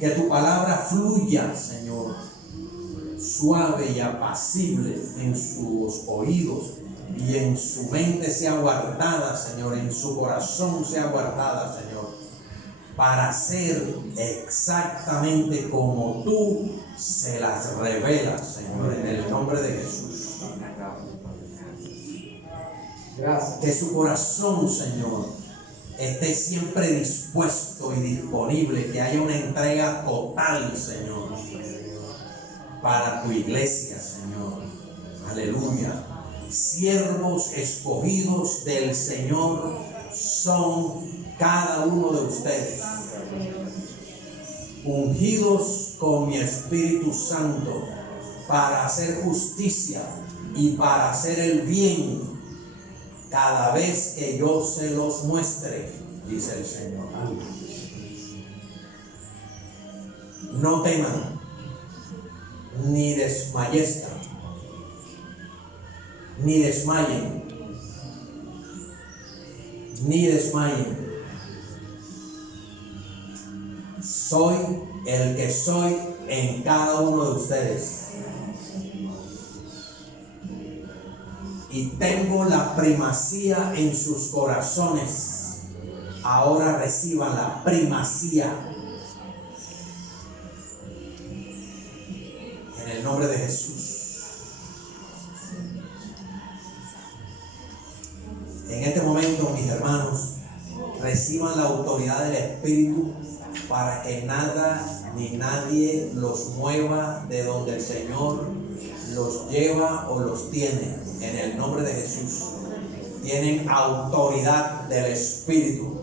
Que tu palabra fluya, Señor, suave y apacible en sus oídos y en su mente sea guardada, Señor, en su corazón sea guardada, Señor, para ser exactamente como tú se las revelas, Señor, en el nombre de Jesús. Gracias. Que su corazón, Señor, esté siempre dispuesto y disponible, que haya una entrega total, Señor, para tu iglesia, Señor. Aleluya. Siervos escogidos del Señor son cada uno de ustedes, ungidos con mi Espíritu Santo para hacer justicia y para hacer el bien cada vez que yo se los muestre. dice el Señor. No teman, ni desmayezcan, ni desmayen, ni desmayen. Soy el que soy en cada uno de ustedes. Y tengo la primacía en sus corazones. Ahora reciban la primacía. En el nombre de Jesús. En este momento, mis hermanos, reciban la autoridad del Espíritu para que nada ni nadie los mueva de donde el Señor los lleva o los tiene. En el nombre de Jesús. Tienen autoridad del Espíritu.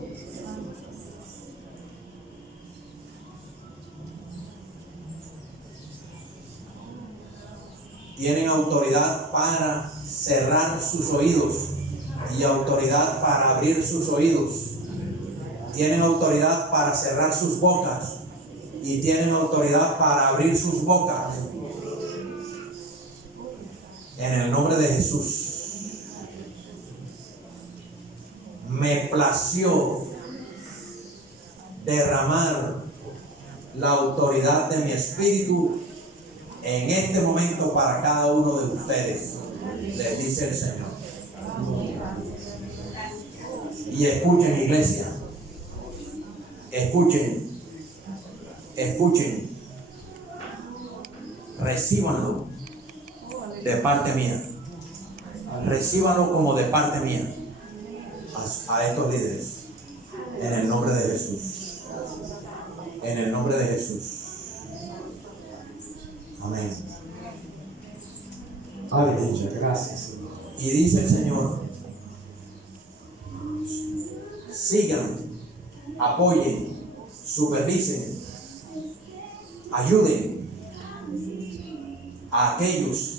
Tienen autoridad para cerrar sus oídos y autoridad para abrir sus oídos. Tienen autoridad para cerrar sus bocas y tienen autoridad para abrir sus bocas. En el nombre de Jesús. Me plació derramar la autoridad de mi espíritu en este momento para cada uno de ustedes, les dice el Señor. Y escuchen, iglesia, escuchen, escuchen, recíbanlo de parte mía, recíbanlo como de parte mía a estos líderes, en el nombre de Jesús, en el nombre de Jesús. Amén. Aleluya, gracias. Y dice el Señor, sigan, apoyen, supervisen, ayuden a aquellos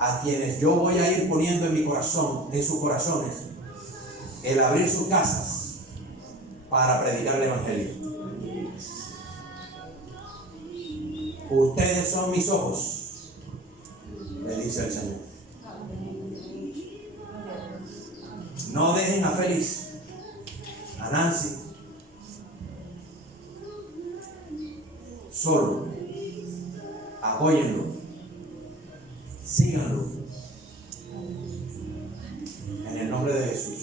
a quienes yo voy a ir poniendo en mi corazón, en sus corazones, el abrir sus casas para predicar el Evangelio. Ustedes son mis ojos, le dice el Señor. No dejen a Félix, a Nancy, solo. Apóyenlo, síganlo, en el nombre de Jesús.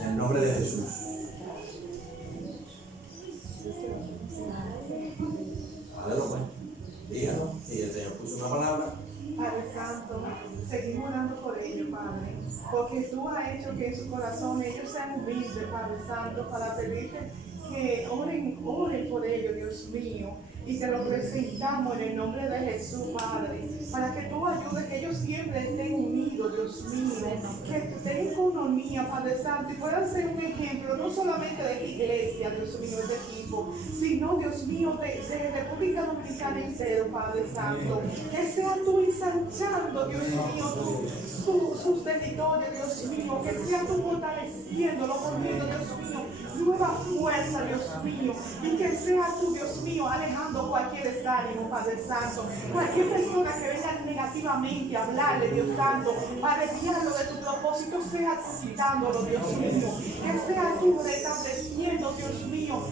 En el nombre de Jesús. Hágalo, dígalo. Si el Señor puso una palabra. Padre Santo, seguimos orando por ellos, Padre, porque tú has hecho que en su corazón ellos sean humildes, Padre Santo, para pedirte que oren por ellos, Dios mío, y te lo presentamos en el nombre de Jesús, Padre, para que tú ayudes que ellos siempre estén unidos, Dios mío, que estén en economía, Padre Santo, y puedan ser un ejemplo, no solamente de la iglesia, Dios mío, de equipo, sino, Dios mío, de República Dominicana entero, Padre Santo, que sea tú ensanchando, Dios mío, sus territorios, Dios mío, que sea tú fortaleciéndolo, poniendo, Dios mío, nueva fuerza, Dios mío, y que sea tú, Dios mío, alejando cualquier desánimo, Padre Santo, cualquier persona que venga negativamente a hablarle, Dios Santo, para desviarlo de tu propósito, sea tú quitándolo, Dios mío, que sea tú restableciendo, Dios mío,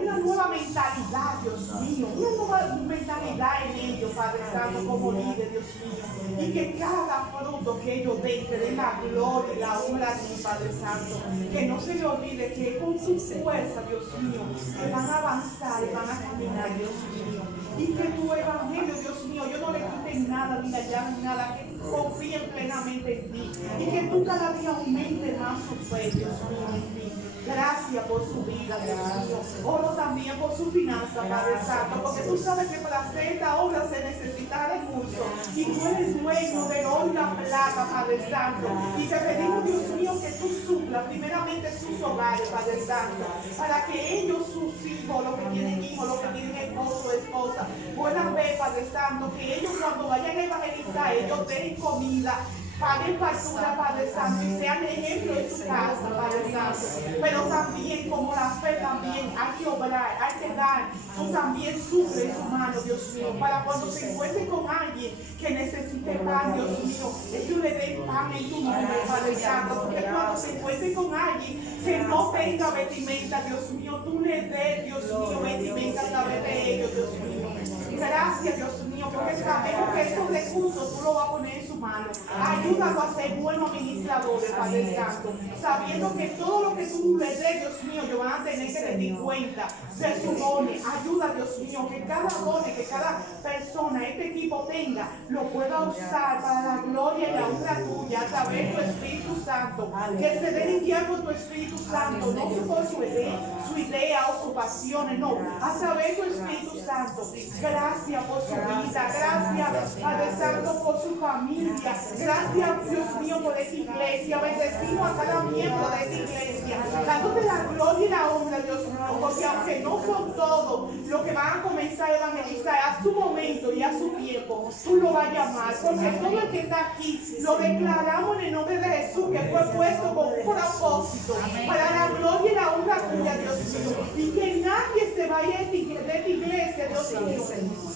una nueva mentalidad, Dios mío, una nueva mentalidad en ellos, Padre Santo, como líder, Dios mío, y que cada fruto que ellos den, te den la gloria y la honra a ti, Padre Santo, que no se le olvide que con su fuerza, Dios mío, que van a avanzar y van a caminar, Dios mío, y que tu evangelio, Dios mío, yo no le quite nada, ni la llave, ni nada, que confíen plenamente en ti, y que tú cada día aumentes más su fe, Dios mío, en ti. Gracias por su vida, Dios mío. Oro también por su finanza, Padre Santo, porque tú sabes que para hacer esta obra se necesita recursos. Y tú eres dueño de oro y la plata, Padre Santo. Y te pedimos, Dios mío, que tú suplas primeramente sus hogares, Padre Santo, para que ellos, sus hijos, los que tienen hijos, los que tienen esposo, esposa, puedan ver, Padre Santo, que ellos cuando vayan a evangelizar, ellos den comida paguen factura, Padre Santo, y sean ejemplo en su casa, Padre Santo. Pero también, como la fe también, hay que obrar, hay que dar. Tú también sufres en su mano, Dios mío, para cuando se encuentre con alguien que necesite pan, Dios mío, ellos le den pan en tu nombre, Padre Santo. Porque cuando se encuentre con alguien que no tenga vestimenta, Dios mío, tú le des, Dios mío, vestimenta a través de ellos, Dios mío. Gracias, Dios mío, porque sabemos que estos recursos tú los vas a poner en su mano. Ayúdanos a ser buenos administradores, Padre Santo, sabiendo que todo lo que tú le des, Dios mío, ellos van a tener que rendir cuenta de su dones. Ayuda, Dios mío, que cada dones, que cada persona, este equipo tenga, lo pueda usar para la gloria y la honra tuya a través de tu Espíritu Santo. Que se dejen guiar por tu Espíritu Santo, no por su idea o sus pasiones, no, a través de tu Espíritu Santo. Gracias por su vida, gracias, Padre Santo, por su familia. Gracias, Dios mío, por esta iglesia. Bendecimos a cada miembro de esta iglesia, dándote la gloria y la honra, Dios mío, porque aunque no son todos los que van a comenzar a evangelizar a su momento y a su tiempo, tú lo vas a llamar, porque todo el que está aquí lo declaramos en el nombre de Jesús, que fue puesto con un propósito para la gloria y la honra tuya, Dios mío, y que nadie se vaya de esta iglesia, Dios mío,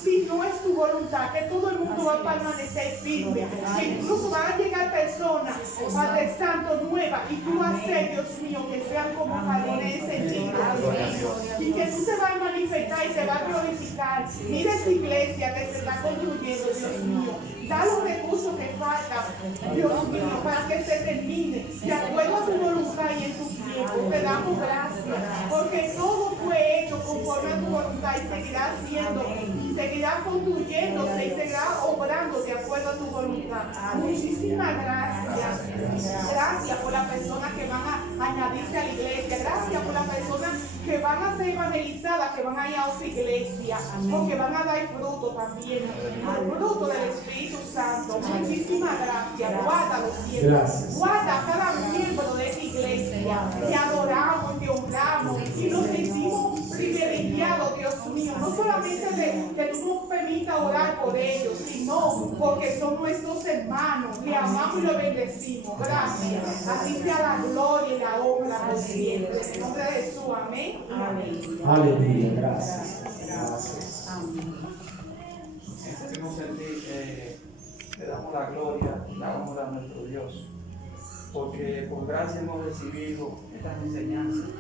si no es tu voluntad, que todo el mundo va a permanecer firme, que incluso van a llegar personas, Padre Santo, nuevas, y tú vas a hacer, Dios mío, que sean como jalones encendidos, y que tú te vas a manifestar y te vas a glorificar. Mira esta iglesia que se está construyendo, Dios mío. Da los recursos que faltan, Dios mío, para que se termine de acuerdo a tu voluntad y en tu tiempo. Te damos gracias, porque todo fue hecho conforme a tu voluntad y seguirá siendo, y seguirá construyéndose y seguirá obrando de acuerdo a tu voluntad. Muchísimas gracias. Gracias por las personas que van a añadirse a la iglesia. Gracias por las personas que van a ser evangelizadas, que van a ir a otra iglesia, porque van a dar fruto también, el fruto del Espíritu Santo. Muchísimas gracias. Guárdalo siempre. Gracias. Guarda a cada miembro de esta iglesia. Te adoramos, te honramos y nos sentimos privilegiados, Dios mío. No solamente de que tú nos permitas orar por ellos, sino porque son nuestros hermanos. Le amamos y lo bendecimos. Gracias. Así sea la gloria y la honra por siempre. En el nombre de Jesús. Amén. Aleluya, gracias. Gracias. En ese mismo sentir, le damos la gloria y la honra a nuestro Dios, porque por gracia hemos recibido estas enseñanzas